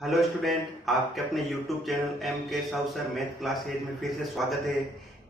Hello student, आपके अपने YouTube channel M के साहू सर मैथ क्लासेज में फिर से स्वागत है।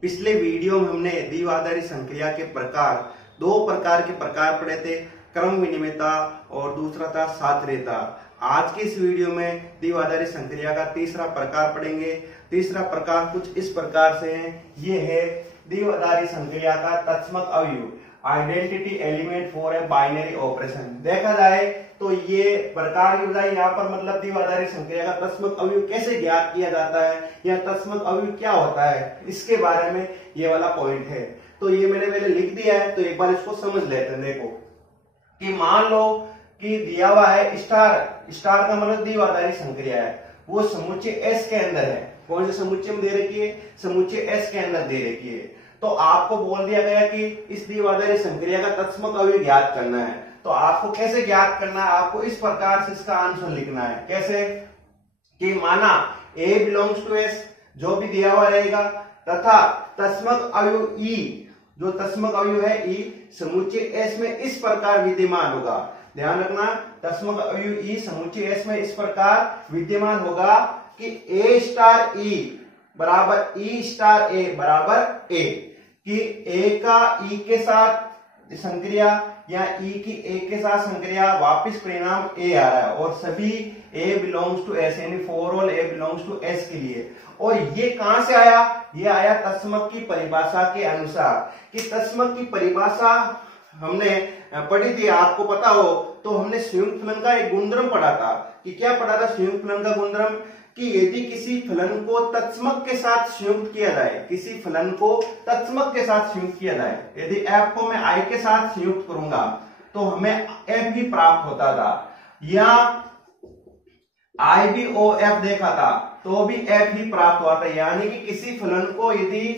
पिछले वीडियो में हमने द्विआधारी संक्रिया के प्रकार, दो प्रकार के प्रकार पढ़े थे, क्रम विनिमयता और दूसरा था सातरेता। आज की इस वीडियो में द्विआधारी संक्रिया का तीसरा प्रकार पढ़ेंगे। तीसरा प्रकार कुछ इस प्रकार से है, ये है द्विआधारी संक्रिया का तत्समक अवयव, identity element for a binary operation. देखा जाए तो ये प्रकार की बजाय यहाँ पर मतलब द्विआधारी संक्रिया का तत्समक अवयव कैसे ज्ञात किया जाता है या तत्समक अवयव क्या होता है, इसके बारे में ये वाला पॉइंट है। तो ये मैंने पहले लिख दिया है, तो एक बार इसको समझ लेते हैं। देखो कि मान लो कि दिया हुआ है स्टार का मतलब द्विआधारी संक्रिया है, वो समुच्चय एस के अंदर है। कौन से समुच्चय में दे रखी है? समुच्चय एस के अंदर दे रखी है। तो आपको बोल दिया गया कि इस द्विआधारी संक्रिया का तत्समक अवयव ज्ञात करना है। तो आपको कैसे ज्ञात करना है? आपको इस प्रकार से इसका आंसर लिखना है। कैसे कि माना A बिलोंग्स टू S, जो भी दिया हुआ रहेगा, तथा तत्समक अवयव E, जो तत्समक अवयव है E समुच्चय S में इस प्रकार विद्यमान होगा। ध्यान रखना, तत्समक अवयव E समुच्चय S में इस प्रकार विद्यमान होगा कि A स्टार E बराबर E स्टार A बराबर A, कि A का E के साथ संक्रिया या E की A के साथ संक्रिया, वापिस परिणाम A आ रहा है और सभी A बिलोंग्स टू S, यानी for all A belongs to S के लिए। और ये कहां से आया? ये आया तत्समक की परिभाषा के अनुसार। कि तत्समक की परिभाषा हमने पढ़ी थी, आपको पता हो तो हमने संयुक्त फलन का एक गुणधर्म पढ़ा था। कि क्या पढ़ा था संयुक्त फलन का गुणधर्म? कि यदि किसी फलन को तत्समक के साथ संयुक्त किया जाए, किसी फलन को तत्समक के साथ संयुक्त किया जाए, यदि f को मैं i के साथ संयुक्त करूंगा तो हमें f भी प्राप्त होता था, या i भी ओ f देखा था तो भी f ही प्राप्त हुआ था। यानी कि किसी फलन को यदि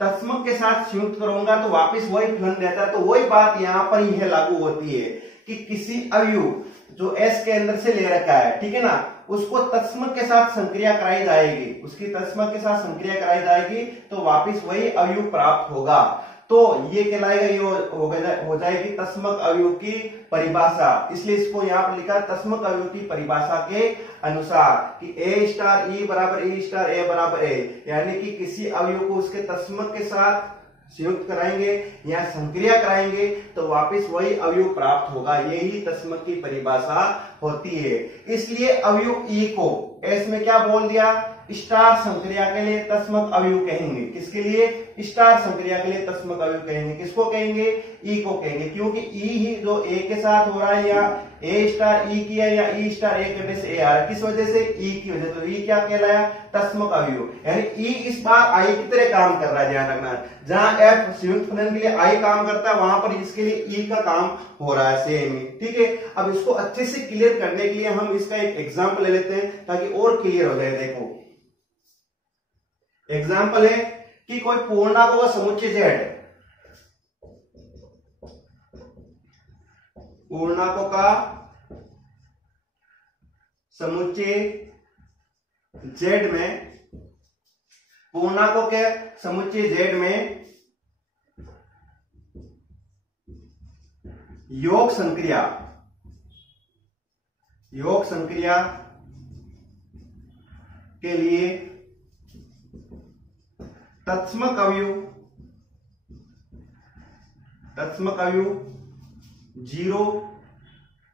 तत्समक के साथ संयुक्त करूंगा तो वापिस वही फलन देता है। तो वही बात यहाँ पर यह लागू होती है कि किसी अवयव जो S के अंदर से ले रखा है, ठीक है ना, उसको तत्समक के साथ संक्रिया कराई जाएगी, उसकी तत्समक के साथ संक्रिया कराई जाएगी तो वापिस वही अवयव प्राप्त होगा। तो ये कहलाएगा, ये हो जाएगी तत्समक अवयव की परिभाषा। इसलिए इसको यहाँ पर लिखा तत्समक अवयव की परिभाषा के अनुसार कि A स्टार E बराबर E स्टार A बराबर A, यानी कि किसी अवयव को उसके तत्समक के साथ संयुक्त कराएंगे या संक्रिया कराएंगे तो वापस वही अवयव प्राप्त होगा। यही तत्समक की परिभाषा होती है। इसलिए अवयव E को S में क्या बोल दिया? स्टार संक्रिया के लिए तत्समक अवयव कहेंगे। किसके लिए? स्टार संक्रिया के लिए तत्समक अवयव कहेंगे। किसको कहेंगे? E को कहेंगे, क्योंकि E ही जो A के साथ हो रहा है, या A स्टार E किया या E स्टार A करने से A आ रहा है। किस वजह से? E की वजह। तो E क्या कहलाया? तत्समक अवयव। यानी E इस बार I की तरह काम कर रहा है। ध्यान रखना, जहां F संयुक्त फलन के लिए I काम करता है, वहां पर इसके लिए E का काम हो रहा है सेम ही। ठीक है, अब इसको अच्छे से क्लियर करने के लिए हम इसका एक एग्जाम्पल ले लेते हैं ताकि और क्लियर हो जाए। देखो एग्जाम्पल है कि कोई पूर्णांकों का समुच्चय Z है, पूर्णांकों का समुच्चय Z में, पूर्णांकों के समुच्चय Z में योग संक्रिया, योग संक्रिया के लिए तत्समक अवयव, तत्समक अवयव 0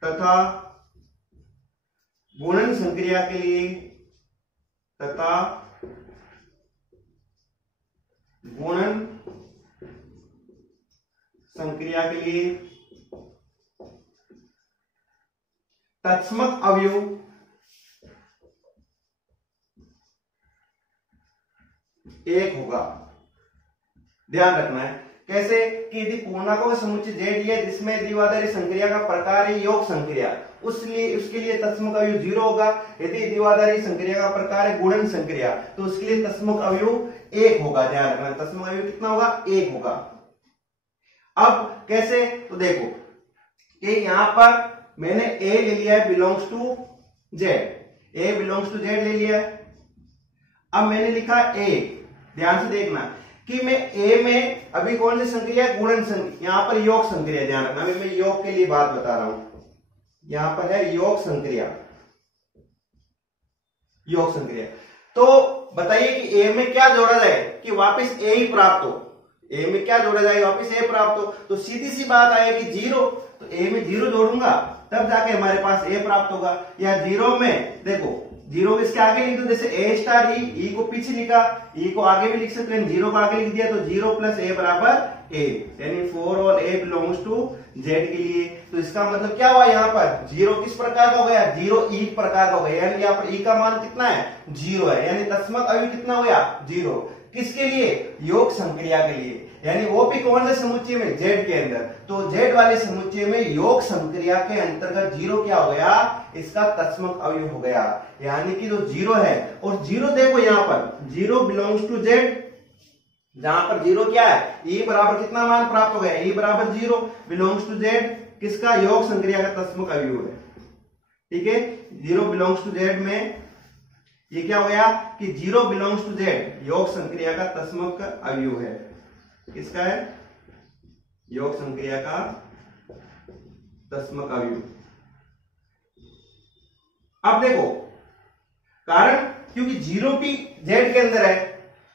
तथा गुणन संक्रिया के लिए, तथा गुणन संक्रिया के लिए तत्समक अवयव एक होगा। ध्यान रखना है कैसे कि यदि पूर्णांकों का समुच्चय Z है जिसमें द्विआधारी संक्रिया का प्रकार है योग संक्रिया, उसके लिए तत्समक अवयव 0 होगा। यदि द्विआधारी संक्रिया का प्रकार है गुणन संक्रिया तो उसके लिए तत्समक अवयव 1 होगा। ध्यान रखना, तत्समक अवयव कितना होगा? 1 होगा। अब कैसे? तो देखो कि यहां पर मैंने A ले लिया है belongs to Z, A belongs to Z ले लिया है। अब मैंने लिखा A, ध्यान से देखना कि मैं A में अभी कौन सी संक्रिया? गुणन संक्रिया, यहां पर योग संक्रिया। ध्यान रखना, मैं योग के लिए बात बता रहा हूं। यहां पर है योग संक्रिया। योग संक्रिया। तो बताइए कि ए में क्या जोड़ा जाए कि वापस ए ही प्राप्त हो। ए में क्या जोड़ा जाएगा, वापस ए प्राप्त हो। तो सीधी सी बात आएगी जीरो, तो ए में जीरो जोड़ूंगा तब जाके हमारे पास ए प्राप्त होगा। या जीरो में देखो, जीरो इसके आगे लिख दो, जैसे ए स्टार ई को पीछे लिखा, ई को आगे भी लिख सकते हैं, जीरो को आगे लिख दिया, तो जीरो प्लस ए बराबर ए, यानी फोर और ए बिलोंग्स टू जेड के लिए। तो इसका मतलब क्या हुआ, यहाँ पर जीरो किस प्रकार का हो गया, जीरो ई प्रकार का हो गया, यानी यहाँ पर ई का मान कितना है, जीरो है, यानी तस्मक अवयव कितना हो गया, जीरो। किसके लिए, योग संक्रिया के लिए, यानी वो भी कौन से समुच्चय में, जेड के अंदर। तो जेड वाले समुच्चय में योग संक्रिया के अंतर्गत जीरो क्या हो गया, इसका तस्मक अवयव हो गया, यानी कि जो जीरो है। और जीरो देखो यहाँ पर जीरो बिलोंग्स टू जेड, जहां पर जीरो क्या है, ई बराबर कितना मान प्राप्त हो गया, ई बराबर जीरो, बिलोंग्स टू जेड किसका, योग संक्रिया का तस्मक अवयव है। ठीक है, जीरो बिलोंग्स टू जेड में ये क्या हो गया कि जीरो बिलोंग्स टू जेड योग संक्रिया का तस्मक अवयव है। किसका है, योग संक्रिया का तस्मक अवयव। अब देखो कारण, क्योंकि जीरो भी जेड के अंदर है,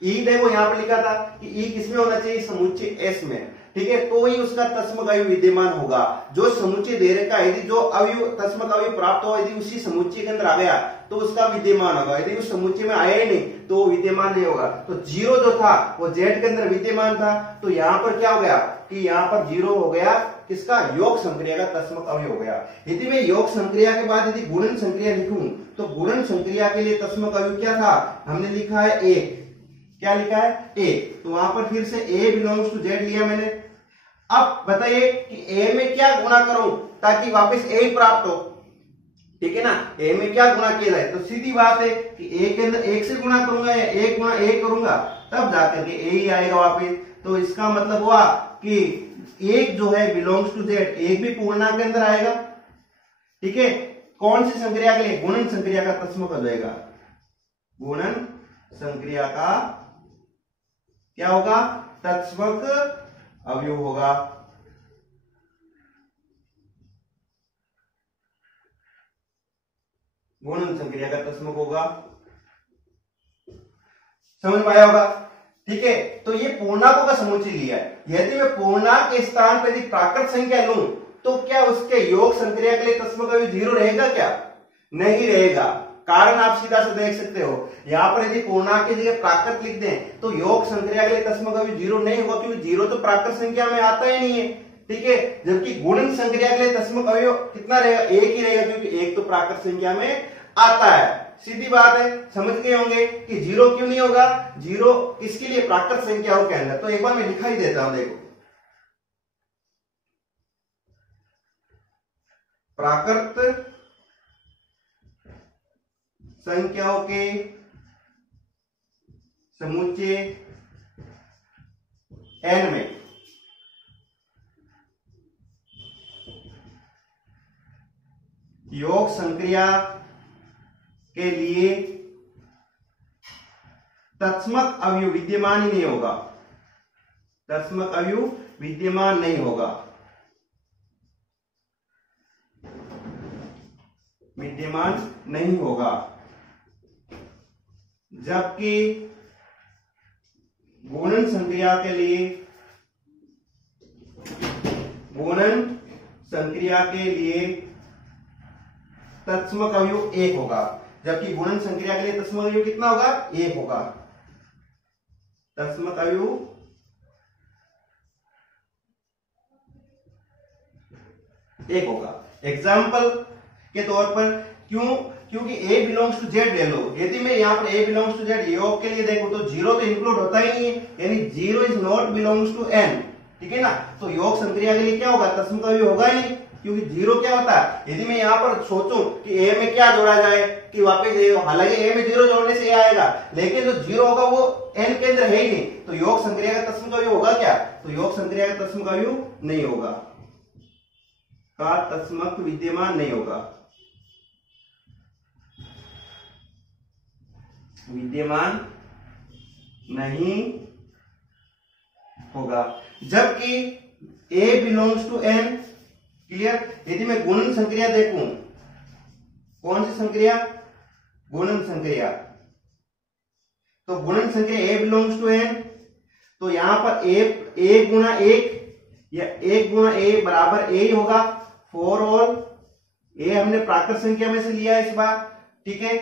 ई देखो यहां पर लिखा था कि ई किसमें होना चाहिए, समुच्चय एस में। ठीक है, तो ही उसका तस्मक अवयव विद्यमान होगा। जो समुच्चय दे रखा है, यदि जो अवयव तस्मक अवयव प्राप्त हो, यदि उसी समुच्चय के अंदर आ गया तो उसका विद्यमान होगा, यदि उस समुच्चय में आया ही नहीं तो विद्यमान नहीं होगा। तो जीरो जो था वो जेड के अंदर विद्यमान था, तो यहां पर क्या हो गया कि यहां पर जीरो हो गया किसका, योग संक्रिया का तस्मक अवयव हो गया। यदि मैं योग संक्रिया के बाद यदि गुणन संक्रिया लिखूं तो गुणन संक्रिया के लिए तस्मक अवयव क्या था, हमने लिखा है एक, क्या लिखा है, एक। तो वहां पर फिर से ए बिलोंग्स टू जेड लिया मैंने। अब बताइए कि ए में क्या गुणा करूं ताकि वापस ए ही प्राप्त हो। ठीक है ना, ए में क्या गुणा किया जाए, तो सीधी बात है कि ए के अंदर एक से गुणा करूंगा या एक गुणा एक करूंगा तब जाकर के ए ही आएगा वापस। तो इसका मतलब हुआ कि एक जो है बिलोंग्स टू जेड, एक भी पूर्णांक के अंदर आएगा। ठीक है, कौन सी संक्रिया के लिए, गुणन संक्रिया का तस्मक हो जाएगा, गुणन संक्रिया का क्या होगा, तस्मक अवयव होगा। गुणन संक्रिया का तस्मक होगा, समझ पाया होगा। ठीक है, तो ये पूर्णांकों का समुच्चय लिया है। यदि मैं पूर्णांक के स्थान पर यदि प्राकृत संख्या लूं तो क्या उसके योग संक्रिया के लिए तस्मक अवयव जीरो रहेगा क्या, नहीं रहेगा। कारण आप सीधा से देख सकते हो, यहां पर यदि पूर्णांक की जगह प्राकृत लिख दें तो योग संक्रिया के लिए तस्मक अवयव जीरो नहीं होगा, क्योंकि जीरो तो प्राकृत संख्या में आता ही नहीं है। ठीक है, जबकि गुणन संक्रिया के लिए तस्मक अवयव कितना रहेगा, एक ही रहेगा, क्योंकि एक तो प्राकृत संख्या में आता है। सीधी बात है, समझ गए होंगे कि जीरो क्यों नहीं होगा, जीरो किसके लिए, प्राकृत संख्याओं के अंदर। तो एक बार मैं लिखा ही देता हूं, देखो प्राकृत संख्याओं के समुच्चय n में योग संक्रिया के लिए तत्समक अवयव विद्यमान ही नहीं होगा, तत्समक अवयव विद्यमान नहीं होगा, विद्यमान नहीं होगा। जबकि गुणन संक्रिया के लिए, गुणन संक्रिया के लिए तत्समक अवयव एक होगा, जबकि गुणन संक्रिया के लिए तत्समक अवयव कितना होगा, एक होगा। तत्समक अवयव एक होगा। एग्जाम्पल के तौर पर क्योंकि ए बिलोंग्स टू जेड ले लो, यदि मैं यहाँ पर ए बिलोंग्स टू जेड योग के लिए देखो तो जीरो तो इंक्लूड होता ही नहीं है, यानी zero is not belongs to N. ठीक है ना, तो योग संक्रिया के लिए क्या होगा, तत्समक अवयव होगा ही नहीं, क्योंकि जीरो क्या होता है। यदि मैं यहाँ पर सोचूं कि ए में क्या जोड़ा जाए कि वापस ए, हालांकि ए में जीरो जोड़ने से ए आएगा, लेकिन जो जीरो होगा वो एन के अंदर है ही नहीं, तो योग संक्रिया का तत्समक अवयव होगा क्या, तो योग संक्रिया का तत्समक अवयव नहीं होगा, का तत्समक विद्यमान नहीं होगा, विद्यमान नहीं होगा। जबकि ए बिलोंग्स टू एन, क्लियर। यदि मैं गुणन संक्रिया देखूं, कौन सी संक्रिया, गुणन संक्रिया। तो गुणन संक्रिया ए बिलोंग्स टू एन, तो यहां पर ए गुणा एक या एक गुणा ए बराबर ए ही होगा फॉर ऑल। ए हमने प्राकृत संख्या में से लिया है इस बार, ठीक है।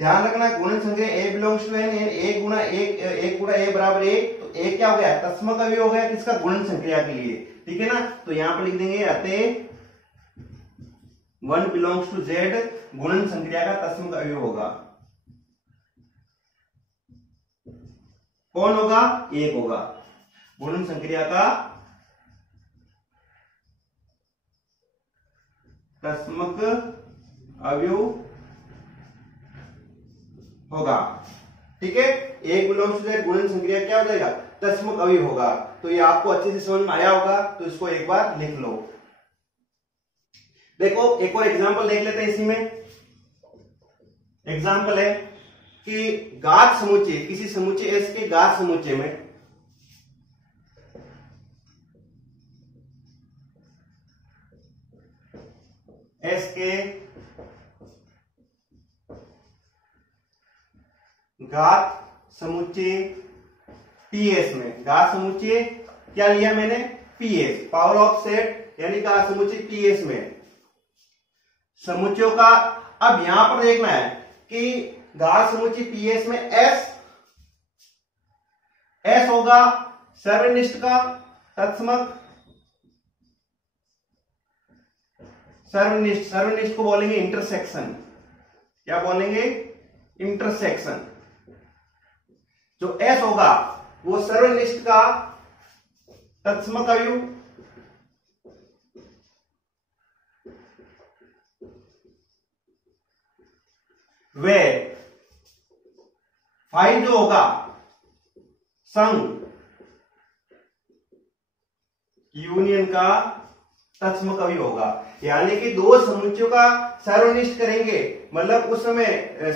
ध्यान रखना गुणन संक्रिया ए बिलोंग्स टू एन, एक गुणा ए बराबर ए, तो ए क्या हो गया, तस्मक अवयव हो गया किसका, गुणन संक्रिया के लिए, ठीक है ना। तो यहां पर लिख देंगे अतः 1 बिलोंग्स टू जेड गुणन संक्रिया का तस्मक अवयव होगा। कौन होगा, एक होगा। गुणन संक्रिया का तस्मक अवयव होगा, ठीक है। एक बिलोंग्स टू जेड गुणन संक्रिया क्या हो जाएगा, तस्मक अवयव होगा। तो ये आपको अच्छे से समझ में आया होगा, तो इसको एक बार लिख लो। देखो एक और एग्जांपल देख लेते हैं इसी में। एग्जांपल है कि घात समुच्चय, किसी समुच्चय एस के घात समुच्चय में एस के घात समुच्चय पीएस में, घात समुच्चय क्या लिया मैंने, पीएस, पावर ऑफ सेट यानी घात समुच्चय पीएस में समुच्चयों का। अब यहां पर देखना है कि घात समुच्चय पीएस में एस होगा सर्वनिष्ठ का तत्समक, सर्वनिष्ठ को बोलेंगे इंटरसेक्शन, क्या बोलेंगे, इंटरसेक्शन। जो एस होगा वो सर्वनिष्ठ का तत्समक अवयव, वे फाई जो होगा संघ यूनियन का तत्समक अवयव होगा। यानी कि दो समुच्चयों का सर्वनिष्ठ करेंगे, मतलब उस समय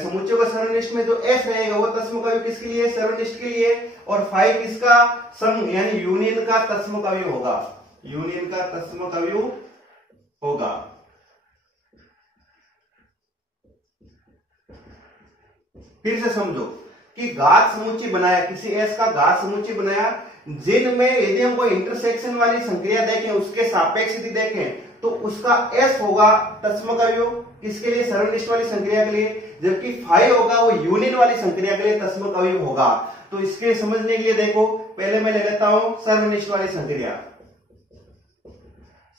समुच्चयों का सर्वनिष्ठ में जो एस रहेगा वो तत्समक अवयव किसके लिए, सर्वनिष्ठ के लिए, और फाई किसका, संघ यानी यूनियन का तत्समक अवयव होगा, यूनियन का तत्समक अवयव होगा। फिर से समझो कि घात समुच्चय बनाया, किसी एस का घात समुच्चय बनाया जिनमें यदि हम कोई इंटरसेक्शन वाली संक्रिया देखें, उसके सापेक्ष यदि देखें तो उसका एस होगा तत्समक अवयव किसके लिए, सर्वनिष्ठ वाली संक्रिया के लिए, जबकि फाई होगा वो यूनियन वाली संक्रिया के लिए तत्समक अवयव होगा। तो इसके समझने के लिए देखो पहले मैं ले लेता हूं सर्वनिष्ठ वाली संक्रिया,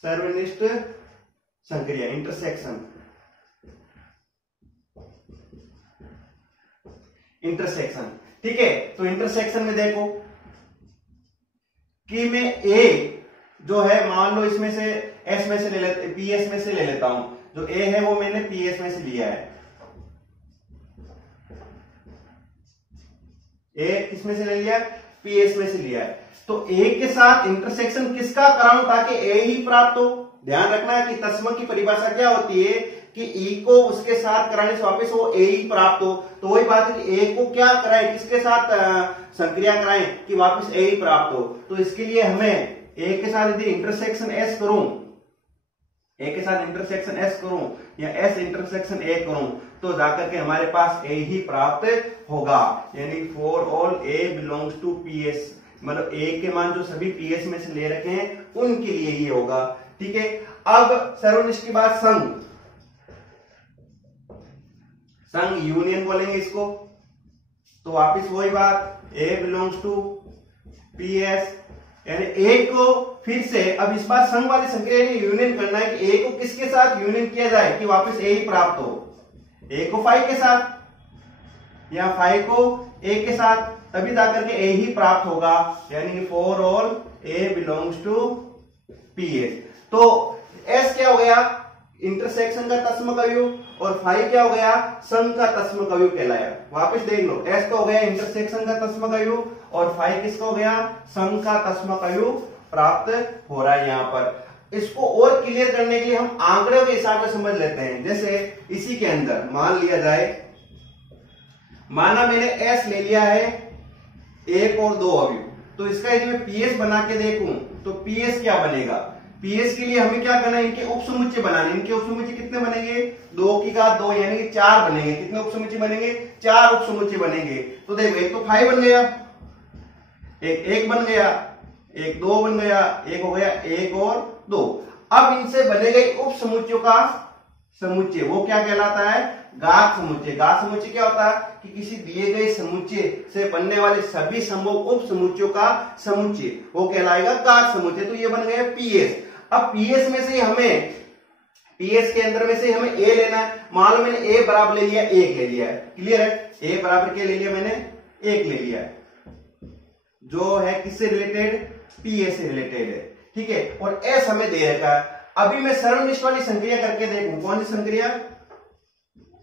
सर्वनिष्ठ संक्रिया इंटरसेक्शन, इंटरसेक्शन, ठीक है। तो इंटरसेक्शन में देखो कि मैं ए जो है मान लो इसमें से एस में से ले लेते, पीएस में से ले लेता हूं, जो ए है वो मैंने पीएस में से लिया है, ए किसमें से ले लिया, पीएस में से लिया है। तो ए के साथ इंटरसेक्शन किसका कराऊं ताकि ए ही प्राप्त हो। ध्यान रखना है कि तत्समक की परिभाषा क्या होती है कि ई को उसके साथ कराने से वापस वो ए ही प्राप्त हो। तो वही बात है कि ए को क्या कराएं, किसके साथ संक्रिया कराएं कि वापस ए ही प्राप्त हो। तो इसके लिए हमें ए के साथ यदि इंटरसेक्शन एस करूं, ए के साथ इंटरसेक्शन एस करूं या एस इंटरसेक्शन ए करूं तो जाकर के हमारे पास ए ही प्राप्त होगा। यानी for all A belongs to PS, मतलब ए के मान जो सभी पीएस में से ले रखे हैं उनके लिए ही होगा, ठीक है। अब सर्वनिष्ठ की बात संघ, संघ यूनियन बोलेंगे इसको, तो वापिस वही बात ए बिलोंग्स टू पीएस, यानी ए को फिर से अब इस बार संघ वाली संक्रिया यूनियन करना है कि ए को किसके साथ यूनियन किया जाए कि वापस ए ही प्राप्त हो, ए को फाई के साथ या फाई को ए के साथ, तभी जाकर के ए ही प्राप्त होगा। यानी कि for all A belongs to PS. तो एस क्या हो गया, इंटरसेक्शन का तत्समक अवयव, और फाई क्या हो गया, संघ का तत्समक अवयव कहलाया। वापस देख लो, एस का हो गया इंटरसेक्शन का तत्समक अवयव और फाई किसका हो गया, संघ का तत्समक अवयव प्राप्त हो रहा है। यहाँ पर इसको और क्लियर करने के लिए हम आंकड़े के हिसाब से समझ लेते हैं। जैसे इसी के अंदर मान लिया जाए, माना मैंने एस ले लिया है एक और दो अवयव, तो इसका यदि मैं पीएस बना के देखूं तो पीएस क्या बनेगा, पीएस के लिए हमें क्या करना है, इनके उपसमुच्चय बनाने। इनके उपसमुच्चय कितने बनेंगे, 2 की घात 2 यानी कि 4 बनेंगे। कितने उपसमुच्चय बनेंगे, 4 उपसमुच्चय बनेंगे। तो देखो एक तो 5 बन गया, एक 1 बन गया, एक 2 बन गया, एक हो गया 1 और 2। अब इनसे बने गए उपसमुच्चयों का समुच्चय, वो क्या कहलाता है, घात समुच्चय। घात समुच्चय क्या होता है कि किसी दिए गए समुच्चय से बनने वाले सभी संभव उप समुच्चयों का समुच्चय, वो कहलाएगा घात समुच्चय। तो ये बन गया पीएस। अब पीएस में से हमें, पीएस के अंदर में से हमें ए लेना है। मान लो मैंने ए बराबर ले लिया, 1 ले लिया है, क्लियर है। ए बराबर क्या ले लिया मैंने, 1 ले लिया है, जो है किससे रिलेटेड, पीएस से रिलेटेड है, ठीक है। और एस हमें दे रखा है। अभी मैं सर्वनिष्ठ वाली संक्रिया करके देखूं, कौन सी संक्रिया,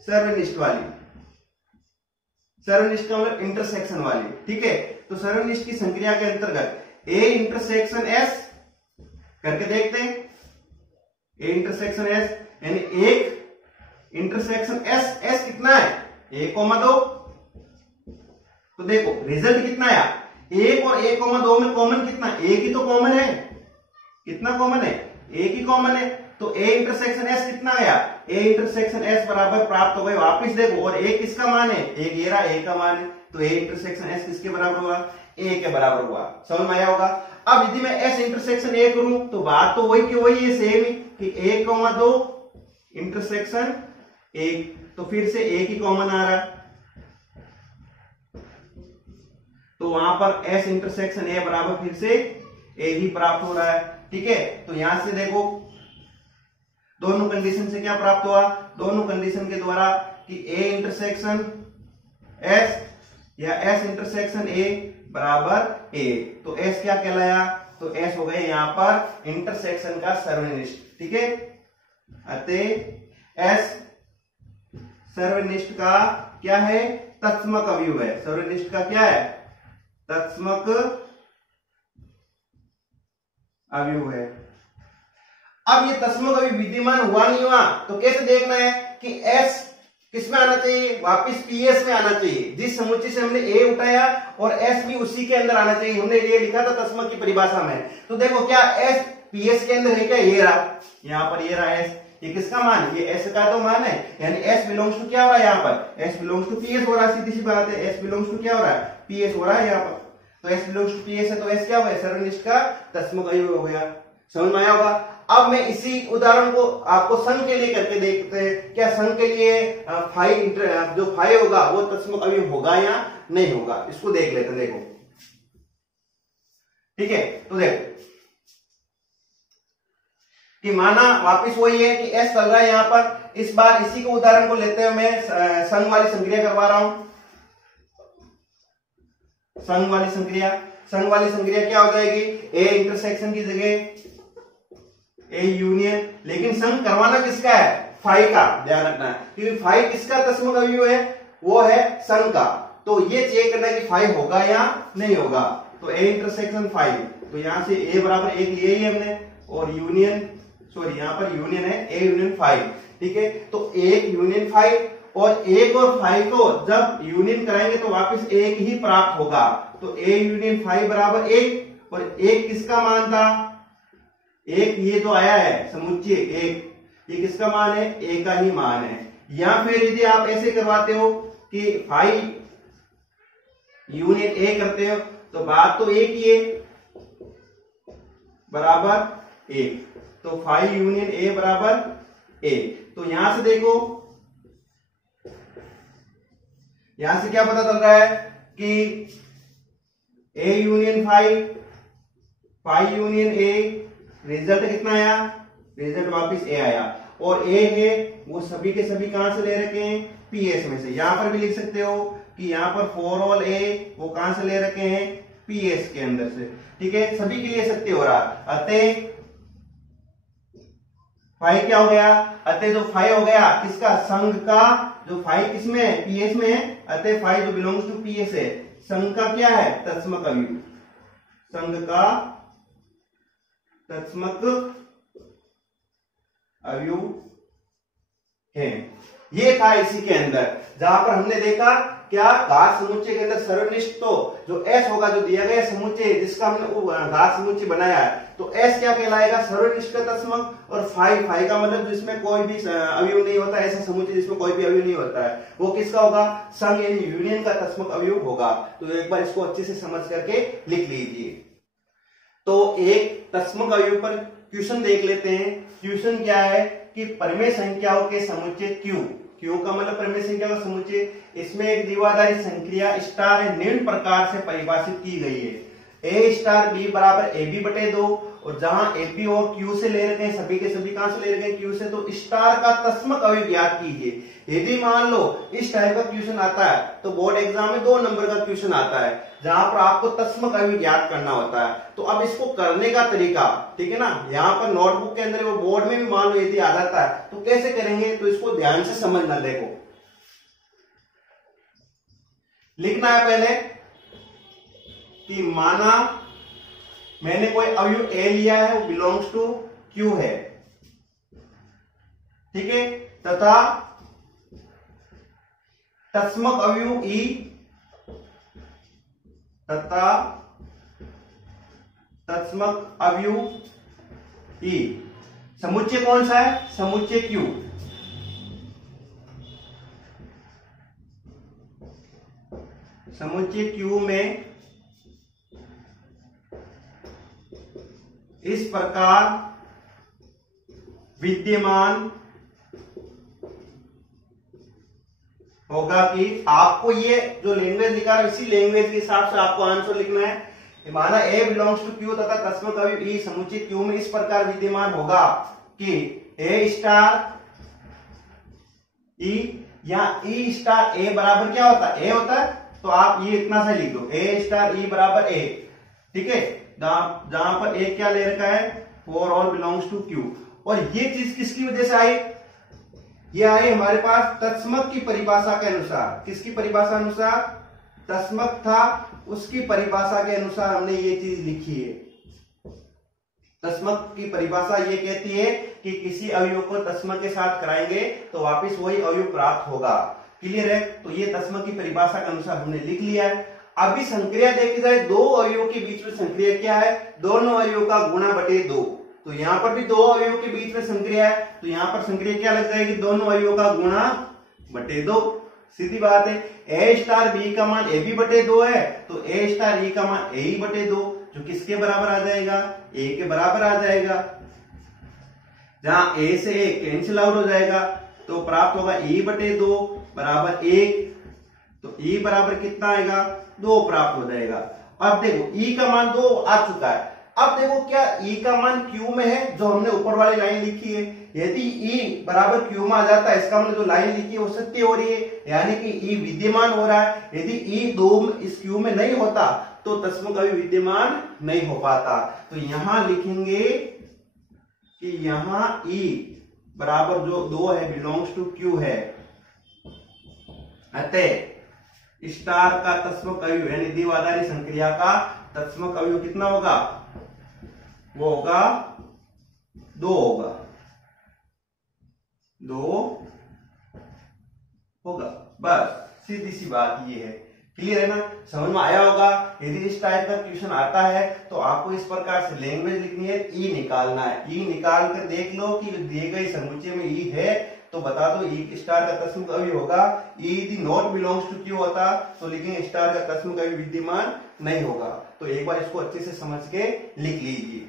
सर्वनिष्ठ वाली, सर्वनिष्ठ का मतलब इंटरसेक्शन वाली, ठीक है। तो सर्वनिष्ठ की संक्रिया के अंतर्गत ए इंटरसेक्शन एस करके देखते हैं। ए इंटरसेक्शन एस यानी 1 इंटरसेक्शन एस, एस कितना है 1,2। तो देखो रिजल्ट कितना आया, 1 और 1,2 में कॉमन कितना, एक ही तो कॉमन है। कितना कॉमन है, एक ही कॉमन है। तो ए इंटरसेक्शन एस कितना आया, ए इंटरसेक्शन एस बराबर प्राप्त हो गए। वापिस देखो, और ए किसका मान है, एक ये रहा, ए का मान है। तो ए इंटरसेक्शन एस किसके बराबर हुआ, ए के बराबर हुआ। समझ में आया होगा। अब यदि मैं एस इंटरसेक्शन ए करूं तो बात तो वही की वही है, सेम ही कि 1,2 इंटरसेक्शन 1, तो फिर से एक ही कॉमन आ रहा है। तो वहां पर एस इंटरसेक्शन ए बराबर फिर से ए ही प्राप्त हो रहा है, ठीक है। तो यहां से देखो दोनों कंडीशन से क्या प्राप्त हुआ, दोनों कंडीशन के द्वारा कि ए इंटरसेक्शन एस या एस इंटरसेक्शन ए बराबर ए। तो एस क्या कहलाया, तो एस हो गए यहां पर इंटरसेक्शन का सर्वनिष्ठ, ठीक है। अतः एस सर्वनिष्ठ का क्या है, तत्समक अवयव है। सर्वनिष्ठ का क्या है, तत्समक अवयव है। अब ये तत्समक अवयव विद्यमान हुआ नहीं हुआ तो कैसे देखना है कि एस किसमें आना चाहिए, वापिस पीएस में आना चाहिए। जिस समुच्चय से हमने ए उठाया और एस भी उसी के अंदर आना चाहिए। हमने ये लिखा था तत्समक की परिभाषा में। तो देखो क्या एस पीएस के अंदर है क्या, ये रहा, यहां पर ये रहा एस। ये किसका मान, ये एस का तो मान है, यानी एस बिलोंग्स टू क्या हो रहा है यहाँ पर, एस बिलोंग्स टू पीएस हो रहा है। सीधी सी बात है, एस बिलोंग्स टू क्या हो रहा है, पीएस हो रहा है यहाँ पर। तो एस बिलोंग्स टू पीएस है, तो एस क्या हुआ, सर्वनिष्ठ का तत्समक अवयव हो गया। समझ में आया होगा। अब मैं इसी उदाहरण को आपको संघ के लिए करके देखते हैं। क्या संघ के लिए जो फाई होगा वो तत्समक अवयव होगा या नहीं होगा, इसको देख लेते हैं। देखो ठीक है, तो देखो कि माना वापिस वही है कि एस चल रहा है यहां पर। इस बार इसी को उदाहरण को लेते हुए मैं संघ वाली संक्रिया करवा रहा हूं। संघ वाली संक्रिया, संघ वाली संक्रिया क्या हो जाएगी, ए इंटरसेक्शन की जगह ए यूनियन। लेकिन संघ करवाना किसका है, फाई का, ध्यान रखना है, क्योंकि फाई किसका तत्समक अवयव है, वो है संघ का। तो ये चेक करना है कि फाई होगा या नहीं होगा। तो ए इंटरसेक्शन फाई, तो यहां से ए बराबर 1 लिए ही हमने, और यूनियन, सॉरी यहां पर यूनियन है ए यूनियन फाई, ठीक है। तो एक यूनियन फाई, और एक और फाई को जब यूनियन कराएंगे तो वापस एक ही प्राप्त होगा। तो ए यूनियन फाई बराबर 1, और एक किसका मान था, एक ये जो आया है समुच्चय एक, ये किसका मान है, ए का ही मान है। या फिर यदि आप ऐसे करवाते हो कि फाई यूनियन ए करते हो तो बात तो एक ही है, बराबर 1। तो फाई यूनियन ए बराबर ए। तो यहां से देखो, यहां से क्या पता चल रहा है कि A union phi, phi union A, result कितना आया, रिजल्ट वापिस ए आया। और ए है वो सभी के सभी कहां से ले रखे हैं, पीएस में से। यहां पर भी लिख सकते हो कि यहां पर फॉर ऑल ए वो कहां से ले रखे हैं, पीएस के अंदर से, ठीक है। सभी के लिए सत्य हो रहा। अतः फाई क्या हो गया, अतः जो फाई हो गया किसका, संघ का, जो फाई किसमें है, पीएस में है। अतः फाई जो बिलोंग्स टू पीएस है, संघ का क्या है, तत्समक अवयव, संघ का तत्समक अवयव है। ये था इसी के अंदर, जहां पर हमने देखा क्या घात समुच्चय के अंदर सर्वनिष्ठ तो जो एस होगा, जो दिया गया समुच्चय जिसका हमने घात समुच्चय बनाया है, तो एस क्या कहलाएगा, सर्वनिष्ठ का तस्मक, और फाई फाई का मतलब जिसमें कोई भी अवयव नहीं होता, ऐसा समुच्चय जिसमें कोई भी अवयव नहीं होता है, वो किसका होगा, संघ यानी यूनियन का तस्मक अवयव होगा। तो एक बार इसको अच्छे से समझ करके लिख लीजिए। तो एक तस्मक अवयव पर क्वेश्चन देख लेते हैं। क्वेश्चन क्या है कि परिमेय संख्याओं के समुच्चय क्यू, क्यू का मतलब परिमेय संख्या का समुच्चय, इसमें एक द्विआधारी संक्रिया स्टार निम्न प्रकार से परिभाषित की गई है, ए स्टार बी बराबर ए बी बटे 2, और जहां ए बी और क्यू से ले रखे हैं, सभी के सभी कहां से ले रखे हैं, क्यू से, तो स्टार का तस्मक अवयव ज्ञात कीजिए। यदि मान लो इस टाइप का क्वेश्चन आता है तो बोर्ड एग्जाम में 2 नंबर का क्वेश्चन आता है जहां पर आपको तस्मक अवयव ज्ञात करना होता है। तो अब इसको करने का तरीका, ठीक है ना, यहाँ पर नोटबुक के अंदर, वो बोर्ड में भी मान लो यदि आ जाता है तो कैसे करेंगे, तो इसको ध्यान से समझना। देखो लिखना है पहले कि माना मैंने कोई अवयव ए लिया है, वो बिलोंग्स टू क्यू है, ठीक है, तथा तस्मक अवयव ई तथा तस्मक अवयव ई, समुच्चय कौन सा है, समुच्चय क्यू। समुच्चय क्यू में इस प्रकार विद्यमान होगा कि आपको ये जो लैंग्वेज लिखा है इसी लैंग्वेज के हिसाब से आपको आंसर लिखना है। माना ए बिलोंग्स टू क्यू तथा तस्मक अवयव ई समुच्चय क्यू में इस प्रकार विद्यमान होगा कि ए स्टार ई, या ई स्टार ए बराबर क्या होता है, ए होता है, तो आप ये इतना सा लिख दो, ए स्टार ई बराबर ए, ठीक है, जहां पर ए क्या ले रखा है, for all belongs to Q. और ये चीज किसकी वजह से आई, ये आई हमारे पास तस्मक की परिभाषा के अनुसार। किसकी परिभाषा अनुसार, तस्मक था उसकी परिभाषा के अनुसार हमने ये चीज लिखी है। तस्मक की परिभाषा ये कहती है कि किसी अवयव को तस्मक के साथ कराएंगे तो वापस वही अवयव प्राप्त होगा। क्लियर है, तो ये तस्मक की परिभाषा के अनुसार हमने लिख लिया है। अभी संक्रिया देखी जाए, दो अवयवों के बीच में संक्रिया क्या है, दोनों अवयवों का गुणा बटे 2। तो यहां पर भी दो अवयवों के बीच में संक्रिया है, तो यहां पर संक्रिया क्या लग जाएगी, दोनों अवयवों का गुणा बटे 2। सीधी बात है, ए स्टार बी का मान ए बी बटे 2 है, तो ए स्टार ई का मान ए ई बटे 2, जो किसके बराबर आ जाएगा, ए के बराबर आ जाएगा। जहां ए से ए कैंसिल आउट हो जाएगा तो प्राप्त होगा ई बटे 2 बराबर 1, तो ई बराबर कितना आएगा, 2 प्राप्त हो जाएगा। अब देखो ई का मान 2 आ चुका है। अब देखो क्या ई का मान क्यू में है, जो हमने ऊपर वाली लाइन लिखी है। यदि ई बराबर क्यू में आ जाता है, इसका मतलब जो लाइन लिखी है वो सत्य हो रही है, यानी कि ई विद्यमान हो रहा है। यदि ई 2 इस क्यू में नहीं होता तो तस्मक कभी विद्यमान नहीं हो पाता। तो यहां लिखेंगे कि यहां ई बराबर जो 2 है बिलोंग्स टू क्यू है, अतः स्टार का तस्मक अवयव यानी द्विआधारी संक्रिया का तस्मक अवयव कितना होगा, वो होगा 2 होगा, 2 होगा। बस सीधी सी बात ये है। क्लियर है ना, समझ में आया होगा। यदि इस टाइप का क्वेश्चन आता है तो आपको इस प्रकार से लैंग्वेज लिखनी है, ई निकालना है। ई निकाल कर देख लो कि दिए गए समुच्चय में ई है तो बता दो ई स्टार का तस्मक अवयव होगा। ई यदि नॉट बिलोंग्स टू क्यू होता तो लिखेंगे स्टार का तस्मक अवयव विद्यमान नहीं होगा। तो एक बार इसको अच्छे से समझ के लिख लीजिए।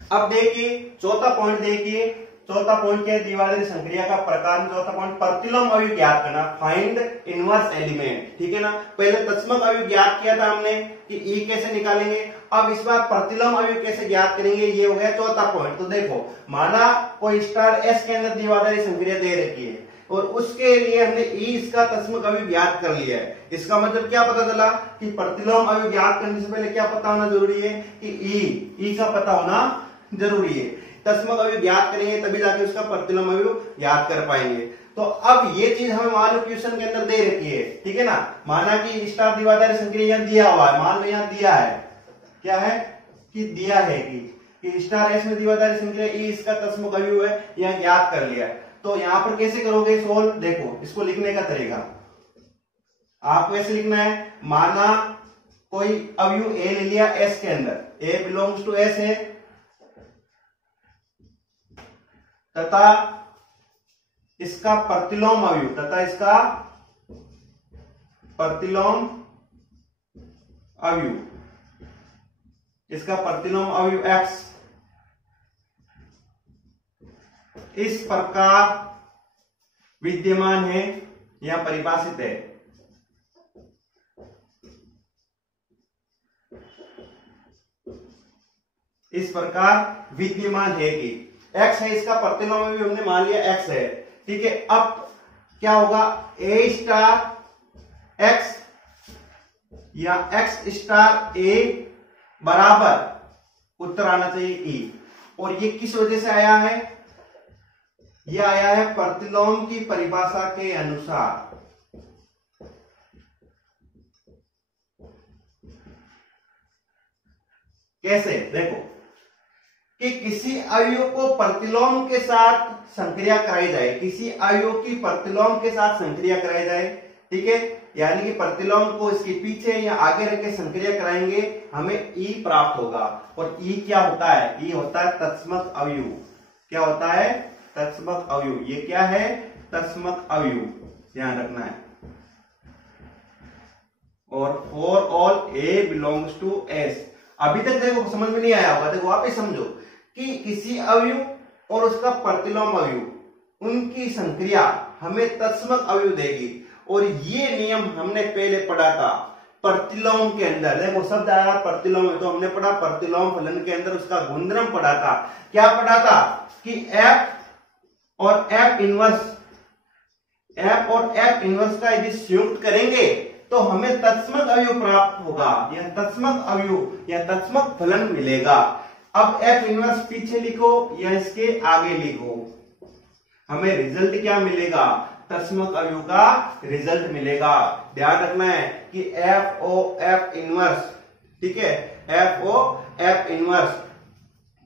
अब देखिए चौथा पॉइंट, देखिए चौथा पॉइंट क्या है, द्विआधारी संक्रिया का प्रकार में चौथा पॉइंट प्रतिलोम अवयव ज्ञात करना, फाइंड इनवर्स एलिमेंट। ठीक है ना, पहले तस्मक अवयव ज्ञात किया था हमने कि ई कैसे निकालेंगे, अब इस बार प्रतिलोम अवयव कैसे ज्ञात करेंगे, ये हो गया चौथा पॉइंट। तो देखो माना कोई स्टार एस के अंदर द्विआधारी संक्रिया दे रखी है और उसके लिए हमने ई इसका तस्मक अवयव ज्ञात कर लिया है। इसका मतलब क्या पता चला कि प्रतिलोम अवयव ज्ञात करने से पहले क्या पता होना जरूरी है कि ई का पता होना जरूरी है। तस्मक अवयव ज्ञात करेंगे तभी जाके उसका प्रतिलोम अवयव ज्ञात कर पाएंगे। तो अब ये चीज हमें मान लो क्वेश्चन के अंदर दे रखी है, ठीक है ना, माना कि स्टार द्विआधारी संक्रिया यहाँ दिया हुआ है, मान लो यहाँ दिया है, क्या है कि दिया है कि स्टार एस में द्विआधारी संक्रिया ई इसका तस्मक अवयव है, यहाँ ज्ञात कर लिया है। तो यहां पर कैसे करोगे सोल्व, देखो इसको लिखने का तरीका आपको ऐसे लिखना है। माना कोई अवयव ए ले लिया एस के अंदर, ए बिलोंग्स टू एस है, तथा इसका प्रतिलोम अवयव, तथा इसका प्रतिलोम अवयव, इसका प्रतिलोम अवयव एक्स इस प्रकार विद्यमान है या परिभाषित है। इस प्रकार विद्यमान है कि x है, इसका प्रतिलोम अवयव हमने मान लिया x है, ठीक है। अब क्या होगा, a स्टार x या x स्टार a बराबर उत्तर आना चाहिए e। और ये किस वजह से आया है, यह आया है प्रतिलोम की परिभाषा के अनुसार। कैसे, देखो कि किसी अवयव को प्रतिलोम के साथ संक्रिया कराई जाए, किसी अवयव की प्रतिलोम के साथ संक्रिया कराई जाए, ठीक है, यानी कि प्रतिलोम को इसके पीछे या आगे रख के संक्रिया कराएंगे, हमें ई प्राप्त होगा। और ई क्या होता है, ई होता है तत्समक अवयव। क्या होता है, तत्समक अवयव। ये क्या है, तत्समक अवयव, ध्यान रखना है। और for all A belongs to S, अभी तक देखो समझ में नहीं आया होगा, देखो आप ही समझो कि किसी अवयव और उसका प्रतिलोम अवयव, उनकी संक्रिया हमें तत्समक अवयव देगी। और ये नियम हमने पहले पढ़ा था प्रतिलोम के अंदर, देखो शब्द आया प्रतिलोम, तो हमने पढ़ा प्रतिलोम फलन के अंदर उसका गुणधर्म पढ़ा था। क्या पढ़ा था कि एफ और एफ इनवर्स, एफ और एफ इनवर्स का यदि संयुक्त करेंगे तो हमें तत्समक अवयव प्राप्त होगा, या तत्समक अवयव या तत्समक फलन मिलेगा। अब एफ इनवर्स पीछे लिखो या इसके आगे लिखो, हमें रिजल्ट क्या मिलेगा, तत्समक अवयव का रिजल्ट मिलेगा। ध्यान रखना है कि एफ ओ एफ इनवर्स, ठीक है, एफ ओ एफ इनवर्स,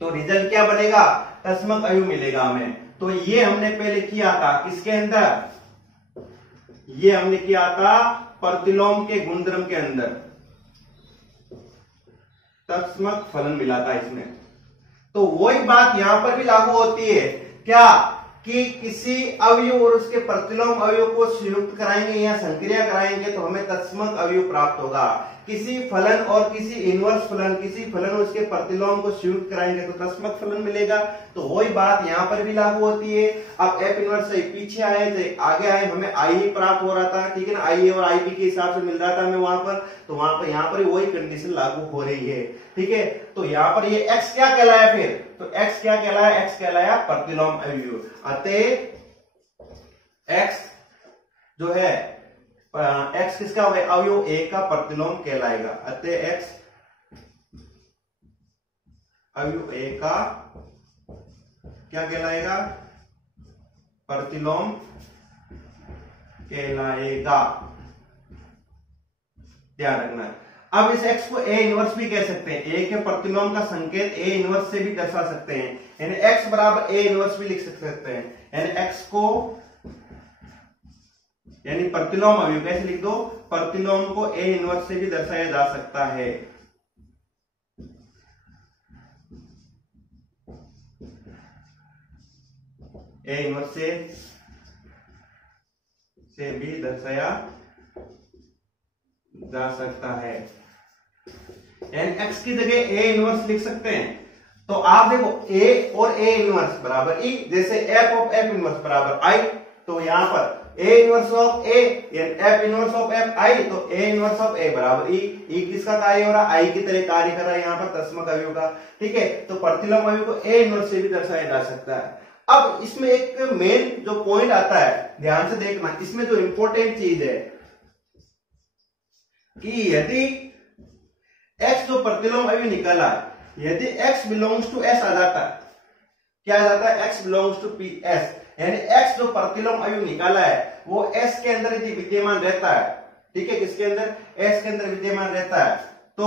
तो रिजल्ट क्या बनेगा, तत्समक अवयव मिलेगा हमें। तो ये हमने पहले किया था किसके अंदर, ये हमने किया था प्रतिलोम के गुणधर्म के अंदर, तत्समक फलन मिला था इसमें। तो वही बात यहां पर भी लागू होती है, क्या कि किसी अवयव और उसके प्रतिलोम अवयव को संयुक्त कराएंगे या संक्रिया कराएंगे तो हमें तत्समक अवयव प्राप्त होगा। किसी फलन और किसी इनवर्स फलन, किसी फलन और उसके प्रतिलोम को संयुक्त कराएंगे तो तत्समक फलन मिलेगा। तो वही बात यहां पर भी लागू होती है। अब एफ इनवर्स से पीछे आए थे आगे आए, हमें आई प्राप्त हो रहा था, ठीक है ना, आई और आई बी के हिसाब से मिल रहा था हमें वहां पर, तो वहां पर यहां पर वही कंडीशन लागू हो रही है, ठीक है। तो यहां पर ये एक्स क्या कहलाया, फिर तो एक्स क्या कहलाया, एक्स कहलाया प्रतिलोम अवयव। अतः एक्स जो है, एक्स किसका अवयव, ए का प्रतिलोम कहलाएगा। अतः एक्स अवयव ए का क्या कहलाएगा, प्रतिलोम कहलाएगा। ध्यान रखना है। अब इस x को a इनवर्स भी कह सकते हैं, a के प्रतिलोम का संकेत a इनवर्स से भी दर्शा सकते हैं, यानी x बराबर a इनवर्स भी लिख सकते हैं। यानी x को, यानी प्रतिलोम अवयव कैसे लिख दो, प्रतिलोम को a इनवर्स से भी दर्शाया जा सकता है। a इनवर्स से भी दर्शाया जा सकता है। एन एक्स की जगह ए इनवर्स लिख सकते हैं। तो आप देखो a और a इनवर्स बराबर ई, जैसे f ऑफ f इनवर्स बराबर i, तो यहां पर a inverse of a f inverse of f i, तो a इनवर्स ऑफ a बराबर ई। ई किसका कार्य हो रहा है, i की तरह कार्य कर रहा है यहां पर तत्समक अवयव का, ठीक है। तो प्रतिलोम अवयव को a इनवर्स से भी दर्शाया जा सकता है। अब इसमें एक मेन जो पॉइंट आता है, ध्यान से देखना, इसमें जो इंपॉर्टेंट चीज है कि यदि x जो प्रतिलोम अवयव निकाला, यदि x बिलोंग्स टू s आ जाता है, क्या आ जाता है, x belongs to P S, यानी x जो प्रतिलोम अवयव निकाला है वो s के अंदर यदि विद्यमान रहता है, ठीक है, किसके अंदर, s के अंदर विद्यमान रहता है, तो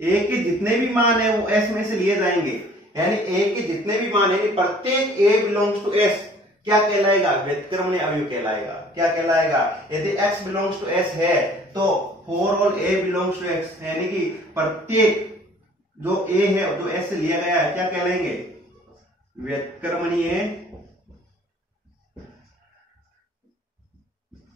a के जितने भी मान है वो s में से लिए जाएंगे। यानी ए के जितने भी मान है प्रत्येक ए बिलोंग्स टू एस क्या कहलाएगा, व्युत्क्रमणीय अवयव कहलाएगा। क्या कहलाएगा, यदि x बिलोंग्स टू s है तो for all a belongs to x, यानी कि प्रत्येक जो a है जो s से लिया गया है क्या कहलाएंगे, व्युत्क्रमणीय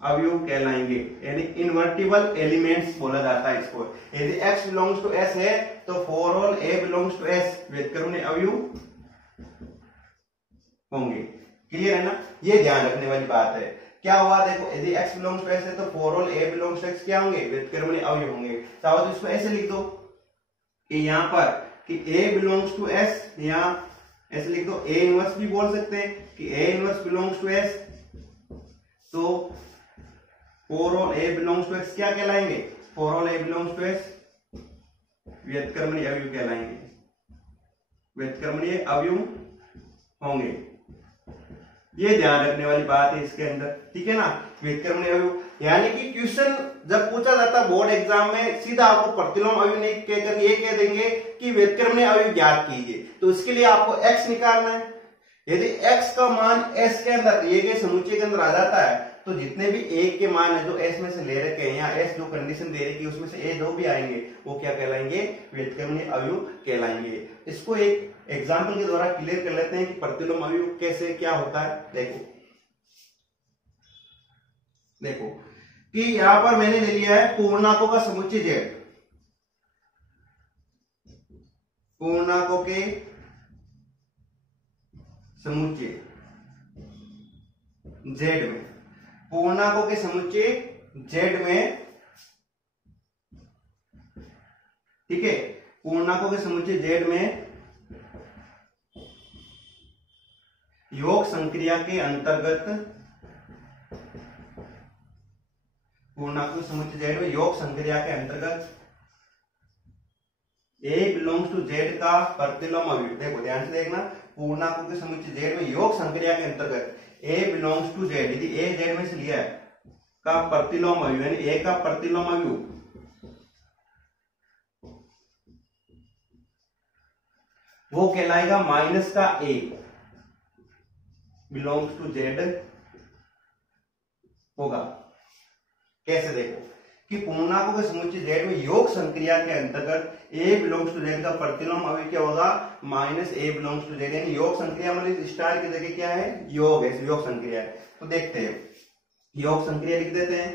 अवयव कहलाएंगे, यानी इन्वर्टिबल एलिमेंट्स बोला जाता है इसको। यदि x बिलोंग्स टू s है तो for all a belongs to s व्युत्क्रमणीय अवयव होंगे। क्लियर है ना, ये ध्यान रखने वाली बात है। क्या हुआ देखो, यदि x बिलोंग्स टू s है तो for all a belongs to x क्या होंगे, व्युत्क्रमणीय अवयव होंगे। चाहो तो इसको ऐसे लिख दो कि यहाँ पर कि a बिलोंग्स टू s, यहाँ ऐसे लिख दो, a इनवर्स भी बोल सकते हैं कि a inverse belongs to s, तो for all a belongs to x क्या कहलाएंगे, for all a belongs to s व्युत्क्रमणीय अवयव कहलाएंगे, व्युत्क्रमणीय अवयव होंगे। ये ध्यान रखने वाली बात है इसके अंदर, ठीक है ना, व्युत्क्रमणीय अवयव। यानी कि क्वेश्चन जब पूछा जाता है बोर्ड एग्जाम में, सीधा आपको प्रतिलोम अवयव नहीं कहकर ये कह देंगे कि व्युत्क्रमणीय अवयव ज्ञात कीजिए, तो इसके लिए आपको x निकालना है। यदि x का मान s के अंदर दिए गए समुच्चय के अंदर आ जाता है तो जितने भी a के मान है जो s में से ले रखे हैं, या s जो कंडीशन दे रही है उसमें से a जो भी आएंगे वो क्या कहलाएंगे, व्युत्क्रमणीय अवयव कहलाएंगे। इसको एक एग्जाम्पल के द्वारा क्लियर कर लेते हैं कि प्रतिलोम अवयव कैसे क्या होता है। देखो कि यहां पर मैंने ले लिया है पूर्णांकों का समुच्चय z, पूर्णांकों के समुच्चय z में, पूर्णांकों के समुच्चय z में, ठीक है, पूर्णांकों के समुच्चय z में योग संक्रिया के अंतर्गत, पूर्णांकों के समुच्चय z में योग संक्रिया के अंतर्गत a बिलोंग्स टू z का प्रतिलोम अवयव, देखो ध्यान से देखना, पूर्णांकों के समुच्चय z में योग संक्रिया के अंतर्गत a बिलोंग्स टू z, यदि a z में से लिया है का प्रतिलोम अवयव, यानी a का प्रतिलोम अवयव वो कहलाएगा माइनस का a बिलोंग्स टू z होगा। कैसे देखो कि पूर्णांकों के समुच्चय z में योग संक्रिया के अंतर्गत a बिलोंग्स टू z का प्रतिलोम अवयव क्या होगा, minus a belongs to z, यानी योग संक्रिया मतलब स्टार की जगह क्या है, योग है, योग संक्रिया है। तो देखते हैं, योग संक्रिया लिख देते हैं,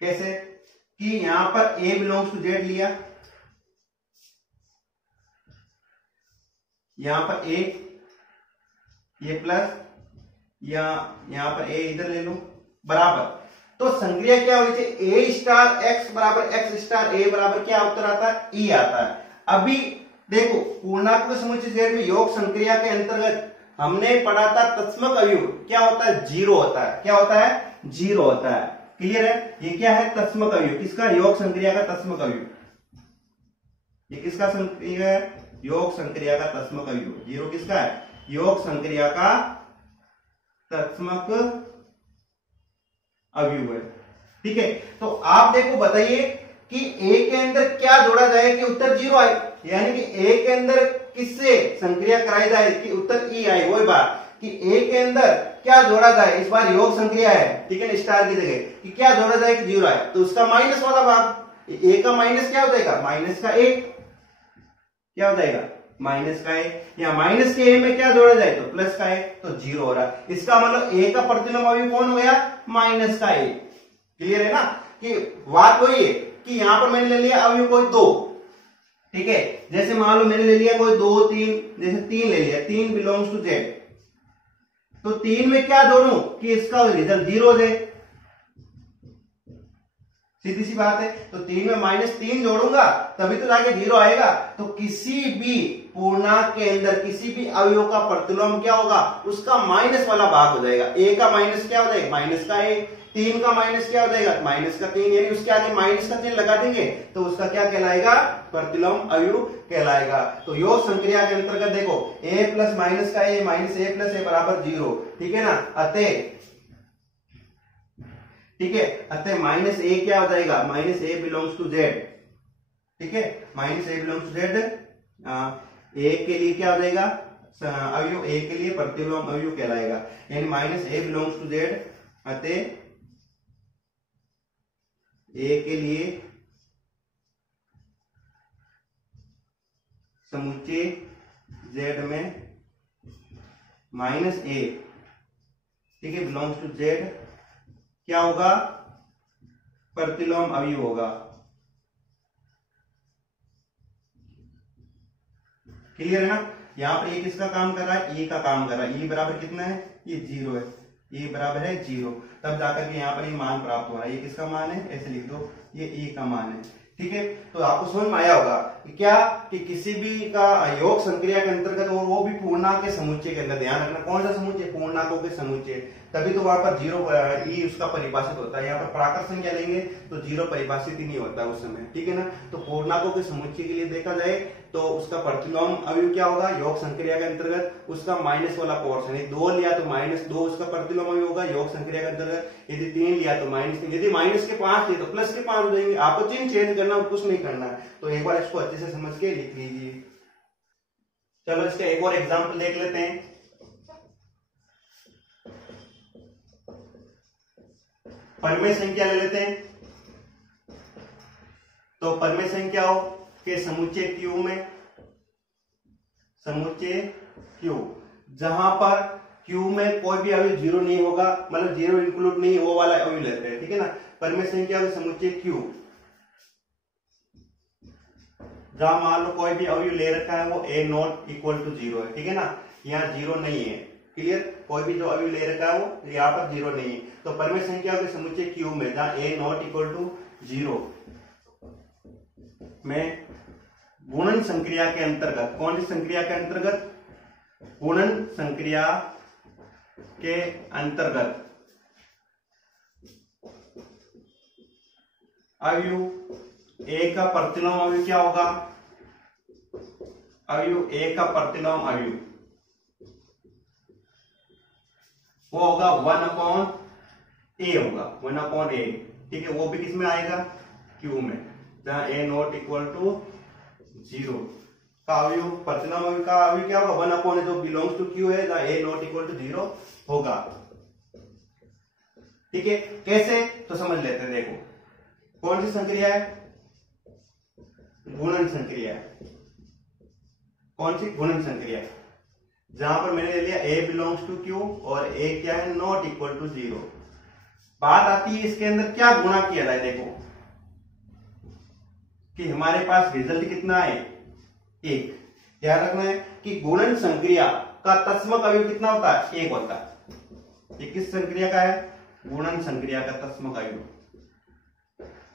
कैसे कि यहां पर a बिलोंग्स टू z लिया, यहां पर a, ये प्लस, या यहां पर a इधर ले लो बराबर, तो संक्रिया क्या हुई थी, a स्टार x बराबर x स्टार a बराबर क्या उत्तर आता है, e आता है। अभी देखो पूर्णांकों के समुच्चय z में योग संक्रिया के अंतर्गत हमने पढ़ा था तत्समक अवयव क्या होता है, जीरो होता है। क्या होता है, जीरो होता है। क्लियर है, ये क्या है, तत्समक अवयव, किसका, योग संक्रिया का तत्समक अवयव, ये किसका संक्रिया है, योग संक्रिया का तत्समक अवयव। जीरो किसका है, योग संक्रिया का तत्समक अवयव है। ठीक है, तो आप देखो बताइए कि a के अंदर क्या जोड़ा जाए कि उत्तर जीरो आए, यानी कि a के अंदर किससे संक्रिया कराई जाए कि उत्तर e आए। वही बात कि a के अंदर क्या जोड़ा जाए, इस बार योग संक्रिया है, ठीक है, स्टार की जगह कि क्या जोड़ा जाए कि जीरो आए, तो उसका माइनस वाला भाग, a का माइनस क्या हो जाएगा, माइनस का a क्या हो जाएगा, माइनस का ए, या माइनस के ए में क्या जोड़ा जाए तो प्लस का ए, तो जीरो हो रहा है। इसका मतलब ए का प्रतिलोम अवयव कौन हो गया, माइनस का ए। क्लियर है ना, कि बात वही है कि यहां पर मैंने ले लिया अवयव कोई दो, ठीक है, जैसे मान लो मैंने ले लिया कोई दो तीन, जैसे तीन ले लिया, तीन बिलोंग्स टू जेड, तो तीन में क्या जोड़ू कि इसका रिजल्ट जीरो दे, सीधी सी बात है। तो तीन में माइनस तीन जोड़ूंगा तभी तो जाके जीरो आएगा। तो किसी भी पूर्णांक के अंदर किसी भी अवयव का प्रतिलोम क्या होगा, उसका माइनस वाला भाग हो जाएगा। ए का माइनस क्या हो जाएगा, माइनस का ए, तीन का माइनस क्या हो जाएगा, माइनस का तीन, यानी उसके आगे माइनस का चिन्ह लगा देंगे तो उसका क्या कहलाएगा, प्रतिलोम अवयव कहलाएगा। तो योग संक्रिया के अंतर्गत देखो ए प्लस माइनस का ए माइनस ए प्लस ए बराबर जीरो, ठीक है ना। अतः ठीक है। अतः माइनस ए क्या हो जाएगा, minus A belongs to Z, ठीक है, minus A belongs to Z. A के लिए क्या हो जाएगा, अवयव ए के लिए प्रतिलोम अवयव कहलाएगा, यानी minus A belongs to Z. अतः ए के लिए समुच्चय जेड में माइनस ए, ठीक है, बिलोंग्स टू जेड क्या होगा, प्रतिलोम अवयव होगा। क्लियर है ना। यहां पर ये किसका काम कर रहा है, ए का काम कर रहा है। ए बराबर कितना है, ये 0 है, ए बराबर है 0, तब जाकर के यहाँ पर ये मान प्राप्त हो रहा है। ये किसका मान है, ऐसे लिख दो, ये ए का मान है, ठीक है। तो आपको समझ में आया होगा कि क्या कि किसी भी का योग संक्रिया के अंतर्गत और वो भी पूर्णांक के समुच्चय के अंदर, ध्यान रखना कौन सा समुच्चय, पूर्णांकों के समुच्चय, तभी तो वहां पर 0 ई उसका परिभाषित होता है। यहाँ पर प्राकृत संख्या लेंगे तो 0 परिभाषित ही नहीं होता उस समय, ठीक है ना। तो पूर्णांकों के समुच्चय के लिए देखा जाए तो उसका प्रतिलोम अवयव क्या होगा, योग संक्रिया के अंतर्गत उसका माइनस वाला पोर्शन, यदि 2 लिया तो -2 उसका प्रतिलोम अवयव होगा योग संक्रिया के अंतर्गत, यदि 3 लिया तो -3, यदि माइनस के 5 लिए तो प्लस के 5 हो जाएंगे। आपको चिन्ह चेंज करना और कुछ नहीं करना है, तो एक बार इसको अच्छे से समझ के लिख लीजिए। चलो इसका एक और एग्जाम्पल देख लेते हैं। परिमेय संख्या ले लेते हैं। तो परिमेय संख्याओं के समुच्चय क्यू में, समुच्चय क्यू, जहां पर क्यू में कोई भी अवयव 0 नहीं होगा, मतलब 0 इंक्लूड नहीं, वो वाला अवयव लेते हैं, ठीक है ना। परिमेय संख्या के समुच्चय क्यू, जहां मान लो कोई भी अवयव ले रखा है वो a नॉट इक्वल टू 0 है, ठीक है ना, यहाँ 0 नहीं है। क्लियर, कोई भी जो अवयव ले रखा है वो यहाँ पर 0 नहीं है। तो परिमेय संख्या के समुच्चय क्यू में जहां a नॉट इक्वल टू 0 में गुणन संक्रिया के अंतर्गत, कौन सी संक्रिया के अंतर्गत, गुणन संक्रिया के अंतर्गत अवयव ए का प्रतिलोम अवयव क्या होगा, अवयव ए का प्रतिलोम अवयव वो होगा 1/a होगा, 1/a, ठीक है। वो भी किस में आएगा, क्यू में, जहां a नॉट इक्वल टू 0 का अवयव, प्रतिलोम अवयव का अवयव क्या होगा, 1/a जो बिलोंग्स टू क्यू है, जहां a नॉट इक्वल टू 0 होगा, ठीक है। कैसे, तो समझ लेते हैं। देखो कौन सी संक्रिया है, गुणन संक्रिया है। कौन सी, गुणन संक्रिया है, जहां पर मैंने ले लिया a बिलोंग्स टू q और a क्या है, नॉट इक्वल टू 0। बात आती है इसके अंदर क्या गुणा किया जाए। देखो कि हमारे पास रिजल्ट कितना है, 1। ध्यान रखना है कि गुणन संक्रिया का तत्समक अवयव कितना होता है, 1 होता है। ये किस संक्रिया का है, गुणन संक्रिया का तत्समक अवयव।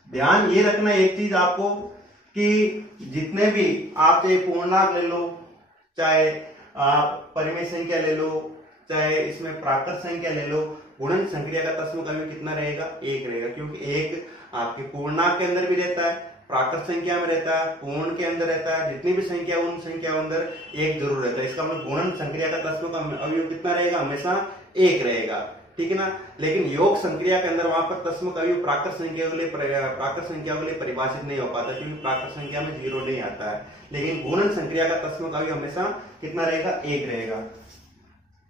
ध्यान ये रखना एक चीज आपको कि जितने भी आप चाहे पूर्णांक ले लो, चाहे आप परिमेय संख्या ले लो, चाहे इसमें प्राकृत संख्या ले लो, गुणन संक्रिया का तत्समक अवयव कितना रहेगा, 1 रहेगा। क्योंकि 1 आपके पूर्णांक के अंदर भी रहता है, प्राकृत संख्या में रहता है, पूर्ण के अंदर रहता है, जितनी भी संख्या उन संख्या के अंदर 1 जरूर रहता है। इसका मतलब गुणन संक्रिया का तत्समक अवयव कितना रहेगा, हमेशा 1 रहेगा, ठीक है ना। लेकिन योग संक्रिया के अंदर वहां पर तत्समक अवयव प्राकृत संख्या के लिए परिभाषित नहीं हो पाता, क्योंकि प्राकृत संख्या में 0 नहीं आता है। लेकिन गुणन संक्रिया का तत्समक अवयव हमेशा कितना रहेगा, 1 रहेगा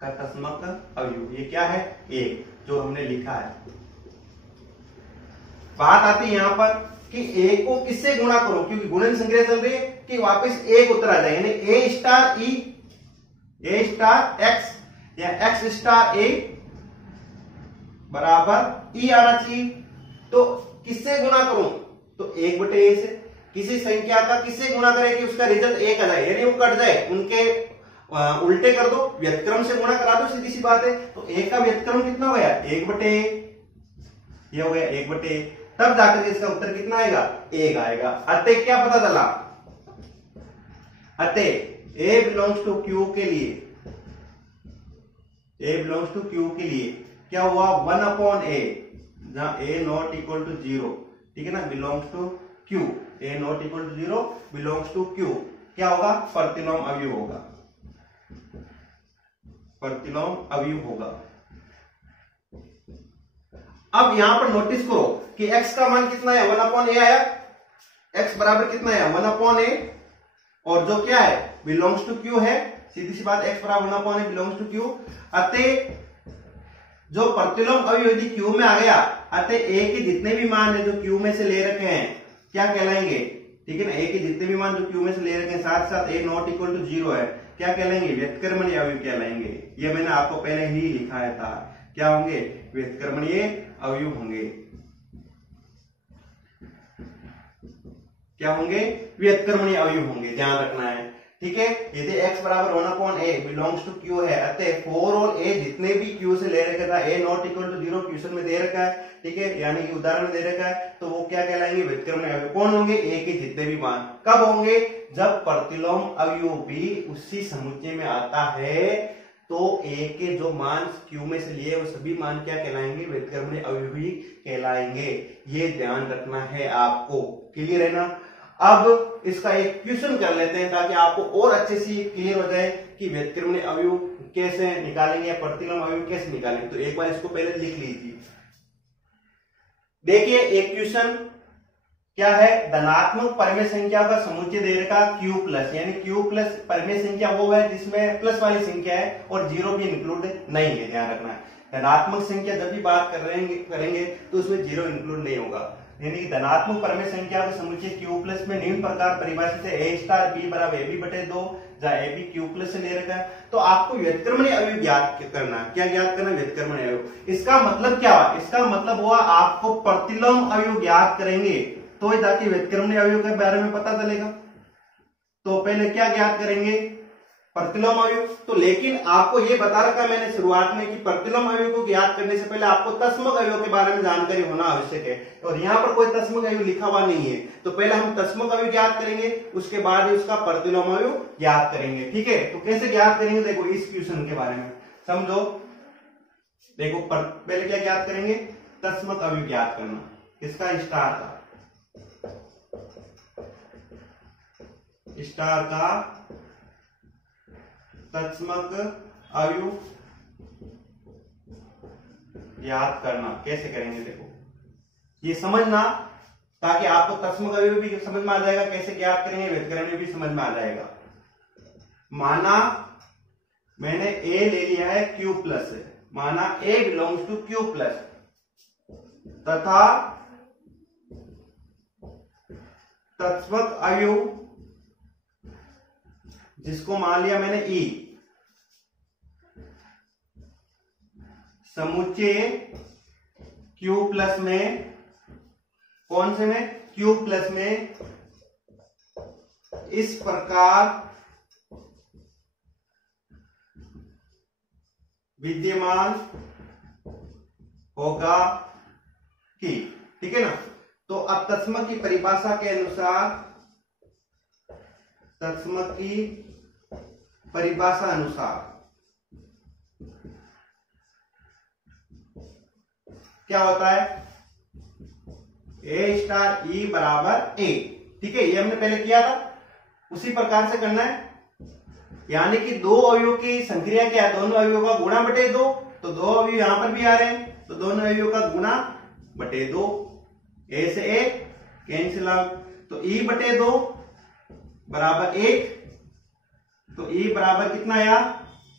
का तत्समक अवयव। ये क्या है, 1, जो हमने लिखा है। बात आती है यहाँ पर कि a को किससे गुणा करो, क्योंकि गुणन संक्रिया चल रही है, कि वापस 1 उत्तर आ जाए, यानी a star e, a star x या x स्टार a बराबर e आना चाहिए। तो किससे गुणा करूं, तो 1/a से। किसी संख्या का किससे गुणा करें कि उसका रिजल्ट 1 आ जाए, यानी वो कट जाए, उनके उल्टे कर दो, व्यतक्रम से गुणा करा दो, सीधी सी बात है। तो 1 का व्यतक्रम कितना हो गया, 1/a, ये हो गया 1/a। तब जाकर के इसका उत्तर कितना आएगा, 1 आएगा। अतः क्या पता चला, अतः a बिलोंग्स टू q के लिए, a बिलोंग्स टू q के लिए क्या हुआ, 1/a, जहां a नॉट इक्वल टू 0, ठीक है ना, belongs to q, a not equal to 0 belongs to q, क्या होगा, प्रतिलोम अवयव होगा, प्रतिलोम अवयव होगा। अब यहां पर नोटिस करो कि x का मान कितना है, 1/a आया। x बराबर कितना है, 1/a, और जो क्या है, बिलोंग्स टू q है। सीधी सी बात, x बराबर 1/a बिलोंग्स टू q। अतः जो प्रतिलोम अवयव यदि q में आ गया, अतः a के जितने भी मान है जो q में से ले रखे हैं क्या कहलाएंगे, ठीक है ना, a के जितने भी मान जो q में से ले रखे हैं, साथ साथ a नॉट इक्वल टू 0 है, क्या कहलाएंगे, व्युत्क्रमणीय अवयव कहलाएंगे। ये मैंने आपको पहले ही लिखाया था, क्या होंगे, व्युत्क्रमणीय अवयव होंगे। क्या होंगे, व्युत्क्रमणीय अवयव होंगे, ध्यान रखना है, ठीक है। यदि x बराबर 1/a बिलोंग्स टू q है, अतः फॉर और a जितने भी q से ले रखा था, a not equal to 0 question में दे रखा है, ठीक है, यानी कि उदाहरण में दे रखा है, तो वो क्या कहलाएंगे, व्युत्क्रमणीय अवयव। कौन होंगे, a के जितने भी मान। कब होंगे, जब प्रतिलोम अवयव भी उसी समुच्चय में आता है, तो a के जो मान q में से लिए वो सभी मान क्या कहलाएंगे, व्युत्क्रमणीय अवयव ही कहलाएंगे। ये ध्यान रखना है आपको, क्लियर है ना। अब इसका एक क्वेश्चन कर लेते हैं ताकि आपको और अच्छे से क्लियर हो जाए कि व्युत्क्रमणीय अवयव कैसे निकालेंगे या प्रतिलोम अवयव कैसे निकालेंगे। तो एक बार इसको पहले लिख लीजिए। देखिए एक क्वेश्चन क्या है, धनात्मक परमेय संख्या का समुच्चय दे रखा q प्लस, यानी q प्लस परमेय संख्या वो है जिसमें प्लस वाली संख्या है और जीरो भी इंक्लूड नहीं है, ध्यान रखना है। धनात्मक संख्या जब भी बात करेंगे तो उसमें जीरो इंक्लूड नहीं होगा, यानी कि धनात्मक परमेय संख्या का समुच्चय q प्लस में निम्न प्रकार परिभाषित है, a स्टार b बराबर ab बटे 2, जहाँ ab q प्लस से ले रखा है। तो आपको व्युत्क्रमणीय अवयव ज्ञात करना, क्या ज्ञात करना, व्युत्क्रमणीय अवयव। इसका मतलब क्या हुआ, इसका मतलब हुआ आपको प्रतिलोम अवयव ज्ञात करेंगे तो जाके व्युत्क्रमणीय अवयव के बारे में पता चलेगा। तो पहले क्या ज्ञात करेंगे, प्रतिलोम अवयव। तो लेकिन आपको ये बता रखा मैंने शुरुआत में कि प्रतिलोम अवयव को ज्ञात करने से पहले आपको तस्मक अवयव के बारे में जानकारी होना आवश्यक है, और यहाँ पर कोई तस्मक अवयव लिखा हुआ नहीं है। तो पहले हम तस्मक अवयव ज्ञात करेंगे, उसके बाद उसका प्रतिलोम अवयव ज्ञात करेंगे, ठीक है। तो कैसे ज्ञात करेंगे, देखो इस क्वेश्चन के बारे में समझो। देखो पहले क्या ज्ञात करेंगे, तस्मक अवयव ज्ञात करना, किसका, स्टार का तत्समक अवयव ज्ञात करना। कैसे करेंगे, देखो ये समझना, ताकि आपको तत्समक अवयव भी समझ में आ जाएगा, कैसे ज्ञात करेंगे, व्युत्क्रमणीय भी समझ में आ जाएगा। माना मैंने a ले लिया है q प्लस, माना a belongs to q plus, तथा तत्समक अवयव जिसको मान लिया मैंने e, समुच्चय q प्लस में, कौन से में, q प्लस में इस प्रकार विद्यमान होगा कि, ठीक है ना। तो अब तत्समक की परिभाषा के अनुसार, तत्समक की परिभाषा अनुसार क्या होता है, a स्टार e बराबर a, ठीक है, ये हमने पहले किया था, उसी प्रकार से करना है। यानी कि दो अवयवों की संक्रिया क्या है, दोनों अवयवों का गुणा बटे 2, तो दो अवयव यहां पर भी आ रहे हैं, तो दोनों अवयवों का गुणा बटे 2, a से a कैंसिल आउट, तो e बटे 2 बराबर 1, तो e बराबर कितना आया,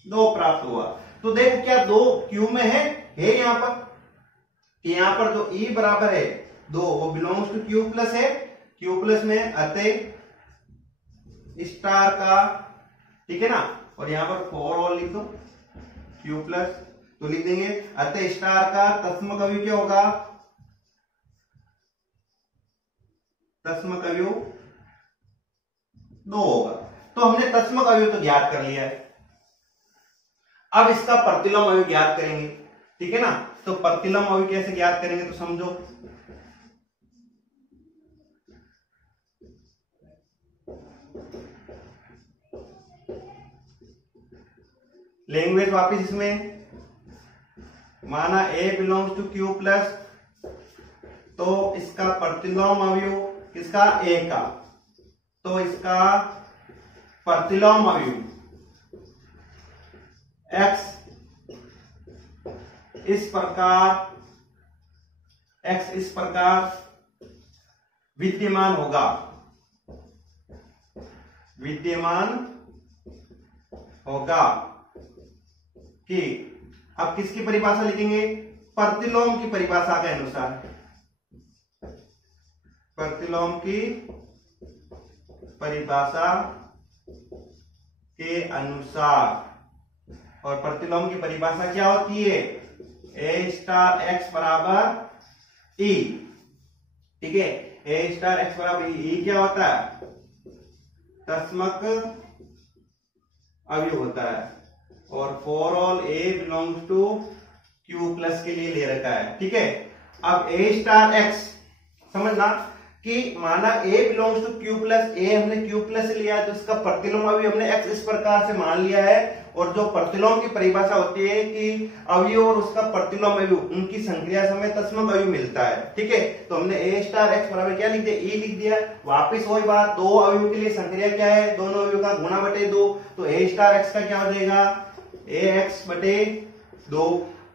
2 प्राप्त हुआ। तो देखो क्या 2 q में है यहां पर, यहां पर जो e बराबर है 2 वो बिलोंग्स टू q प्लस है, q प्लस में, अतः स्टार का, ठीक है ना, और यहां पर फॉर ऑल लिख दो q प्लस, तो लिख देंगे अतः स्टार का तत्समक अवयव क्या होगा, तत्समक अवयव 2 होगा। तो हमने तत्समक अवयव तो ज्ञात कर लिया है, अब इसका प्रतिलोम अवयव ज्ञात करेंगे, ठीक है ना। तो प्रतिलोम अवयव कैसे ज्ञात करेंगे, तो समझो। लैंग्वेज वापिस इसमें, माना a belongs to q plus, तो इसका प्रतिलोम अवयव किसका, a का, तो इसका प्रतिलोम अवयव x इस प्रकार x इस प्रकार विद्यमान होगा, कि अब किसकी परिभाषा लिखेंगे, प्रतिलोम की परिभाषा के अनुसार, प्रतिलोम की परिभाषा के अनुसार। और प्रतिलोम की परिभाषा क्या होती है, a स्टार x बराबर e, ठीक है, a स्टार x बराबर e क्या होता है, तस्मक अवयव होता है। और for all a belongs to q plus के लिए ले रखा है, ठीक है। अब a स्टार x समझना कि माना a belongs to q plus, a हमने q प्लस लिया है तो इसका प्रतिलोम अवयव हमने x इस प्रकार से मान लिया है। और जो प्रतिलोम की परिभाषा होती है कि अवयव और उसका प्रतिलोम अवयव उनकी संक्रिया समय तस्मक अवयव मिलता है, ठीक है। तो हमने a स्टार x बराबर क्या लिख दिया, e लिख दिया। वापिस वही बात, दो अवयव के लिए संक्रिया क्या है, दोनों अवयव का गुणा बटे 2। तो a स्टार x का क्या हो जाएगा, ax बटे 2।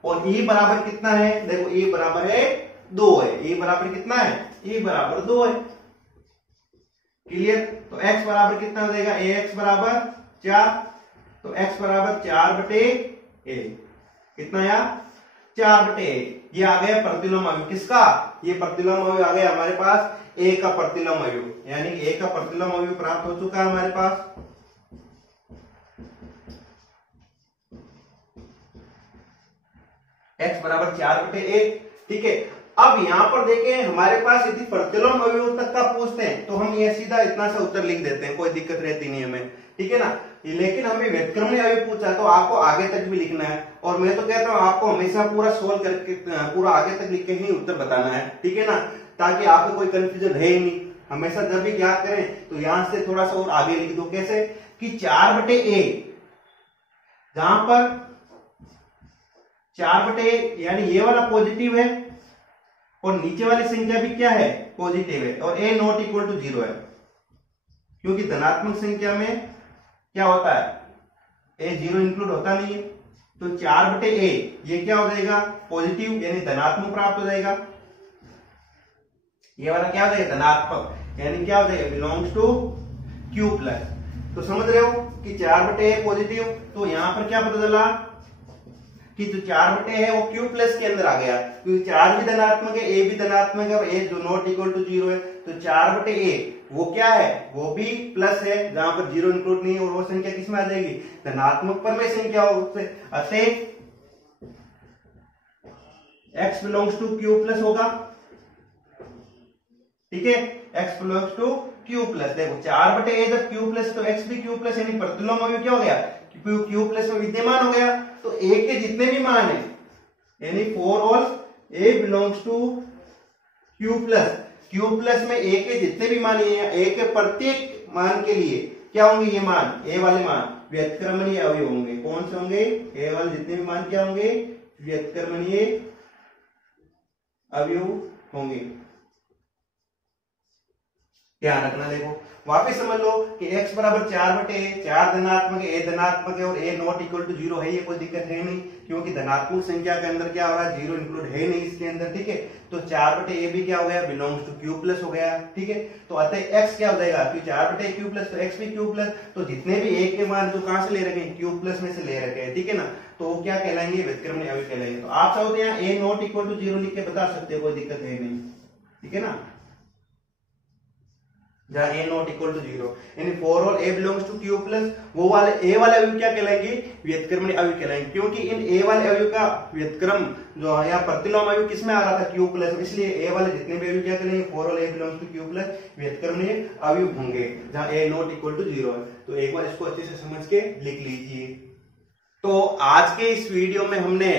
और e बराबर कितना है, देखो e बराबर है 2 है, e बराबर कितना है, e बराबर 2 है, क्लियर। तो x बराबर कितना हो जाएगा, ax बराबर 4। तो x बराबर 4 बटे a, कितना आया, 4 बटे a। ये आ गया प्रतिलोम अवयव किसका, ये प्रतिलोम अवयव आ गया हमारे पास a का प्रतिलोम अवयव, यानी a का प्रतिलोम अवयव प्राप्त हो चुका है हमारे पास। x बराबर 4 बटे a, ठीक है। अब यहां पर देखें हमारे पास यदि प्रतिलोम अवयव तक का पूछते हैं तो हम ये सीधा इतना सा उत्तर लिख देते हैं, कोई दिक्कत रहती नहीं हमें, ठीक है ना। लेकिन हमें व्युत्क्रमणीय अवयव पूछा तो आपको आगे तक भी लिखना है। और मैं तो कहता हूं आपको हमेशा पूरा सोल्व करके पूरा आगे तक लिख के ही उत्तर बताना है, ठीक है ना, ताकि आपको कोई कंफ्यूजन है ही नहीं। हमेशा जब भी ज्ञात करें तो यहां से थोड़ा सा और आगे लिख दो, कैसे कि 4 बटे a, जहां पर 4 बटे a यानी ये वाला पॉजिटिव है और नीचे वाली संख्या भी क्या है, पॉजिटिव है। और a नॉट इक्वल टू 0 है, क्योंकि धनात्मक संख्या में क्या होता है, a 0 इंक्लूड होता नहीं है। तो 4 बटे a ये क्या हो जाएगा, पॉजिटिव यानी धनात्मक प्राप्त हो जाएगा। ये वाला क्या हो जाएगा, धनात्मक, यानी क्या हो जाएगा, बिलोंग्स टू q प्लस। तो समझ रहे हो कि 4 बटे a पॉजिटिव, तो यहां पर क्या पता चला कि जो 4 बटे है वो q प्लस के अंदर आ गया, क्योंकि 4 भी धनात्मक है, a भी धनात्मक है और a जो नॉट इक्वल टू 0 है। तो 4 बटे a वो क्या है, वो भी प्लस है, जहां पर 0 इंक्लूड नहीं है। और वो संख्या किसमें आ जाएगी, धनात्मक पर में संख्या हो। अतः x belongs to q plus होगा, ठीक है, x belongs to q plus. देखो 4 बटे a जब q प्लस तो x भी q प्लस, यानी प्रतिलोम अवयव क्या हो गया, q प्लस में विद्यमान हो गया। तो a के जितने भी मान है, यानी for all a belongs to q plus, q plus में a के जितने भी मान है, a के प्रत्येक मान के लिए क्या होंगे, ये मान a वाले मान व्युत्क्रमणीय अवयव होंगे। कौन से होंगे, a वाले जितने भी मान क्या होंगे, व्युत्क्रमणीय अवयव होंगे। ध्यान रखना। देखो वापस समझ लो कि x बराबर 4 बटे a, 4 धनात्मक है, a धनात्मक है और a नॉट इक्वल टू 0 है, ये कोई दिक्कत है नहीं, क्योंकि धनात्मक संख्या के अंदर क्या हो रहा है, 0 इंक्लूड है नहीं इसके अंदर, ठीक है। तो 4 बटे a भी क्या हो गया, बिलोंग्स टू q प्लस हो गया, ठीक है। तो अतः x क्या हो जाएगा, 4 बटे q प्लस, तो x भी q प्लस। तो जितने भी a के मान जो कहां से ले रखे हैं, q प्लस में से ले रखे हैं, ठीक है ना। तो क्या कहलाएंगे, व्युत्क्रमणीय अवयव कहलाएंगे। तो आप चाहो तो यहाँ a नॉट इक्वल टू 0 लिख के बता सकते हो, कोई दिक्कत है नहीं, ठीक है ना। जहां a नॉट इक्वल टू 0, यानी for all a belongs to q plus, वो वाले a वाले अवयव क्या कहलाएंगे, व्युत्क्रमणीय अवयव कहलाएंगे, क्योंकि इन a वाले अवयव का व्युत्क्रम जो है यहाँ प्रतिलोम अवयव किसमें आ रहा था, q प्लस, इसलिए a वाले जितने भी अवयव क्या कहलाएंगे, for all a belongs to q plus व्युत्क्रमणीय अवयव होंगे, जहां a नॉट इक्वल टू 0 है। तो एक बार इसको अच्छे से समझ के लिख लीजिए। तो आज के इस वीडियो में हमने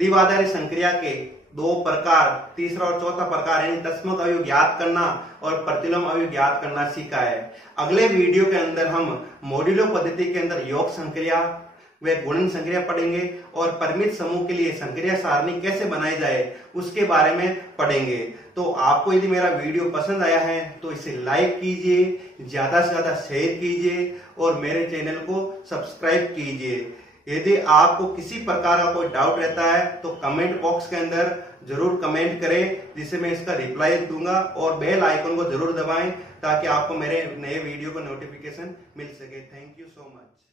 द्विआधारी संक्रिया के दो प्रकार, तीसरा और चौथा प्रकार यानी तस्मक अवयव ज्ञात करना और प्रतिलोम अवयव ज्ञात करना सीखा है। अगले वीडियो के अंदर हम मॉड्यूलो पद्धति के अंदर योग संक्रिया व गुणन संक्रिया पढ़ेंगे और परिमित समूह के लिए संक्रिया सारणी कैसे बनाई जाए उसके बारे में पढ़ेंगे। तो आपको यदि मेरा वीडियो पसंद आया है तो इसे लाइक कीजिए, ज्यादा से ज्यादा शेयर कीजिए और मेरे चैनल को सब्सक्राइब कीजिए। यदि आपको किसी प्रकार का कोई डाउट रहता है तो कमेंट बॉक्स के अंदर जरूर कमेंट करें, जिससे मैं इसका रिप्लाई दूंगा। और बेल आइकन को जरूर दबाएं ताकि आपको मेरे नए वीडियो का नोटिफिकेशन मिल सके। Thank you so much.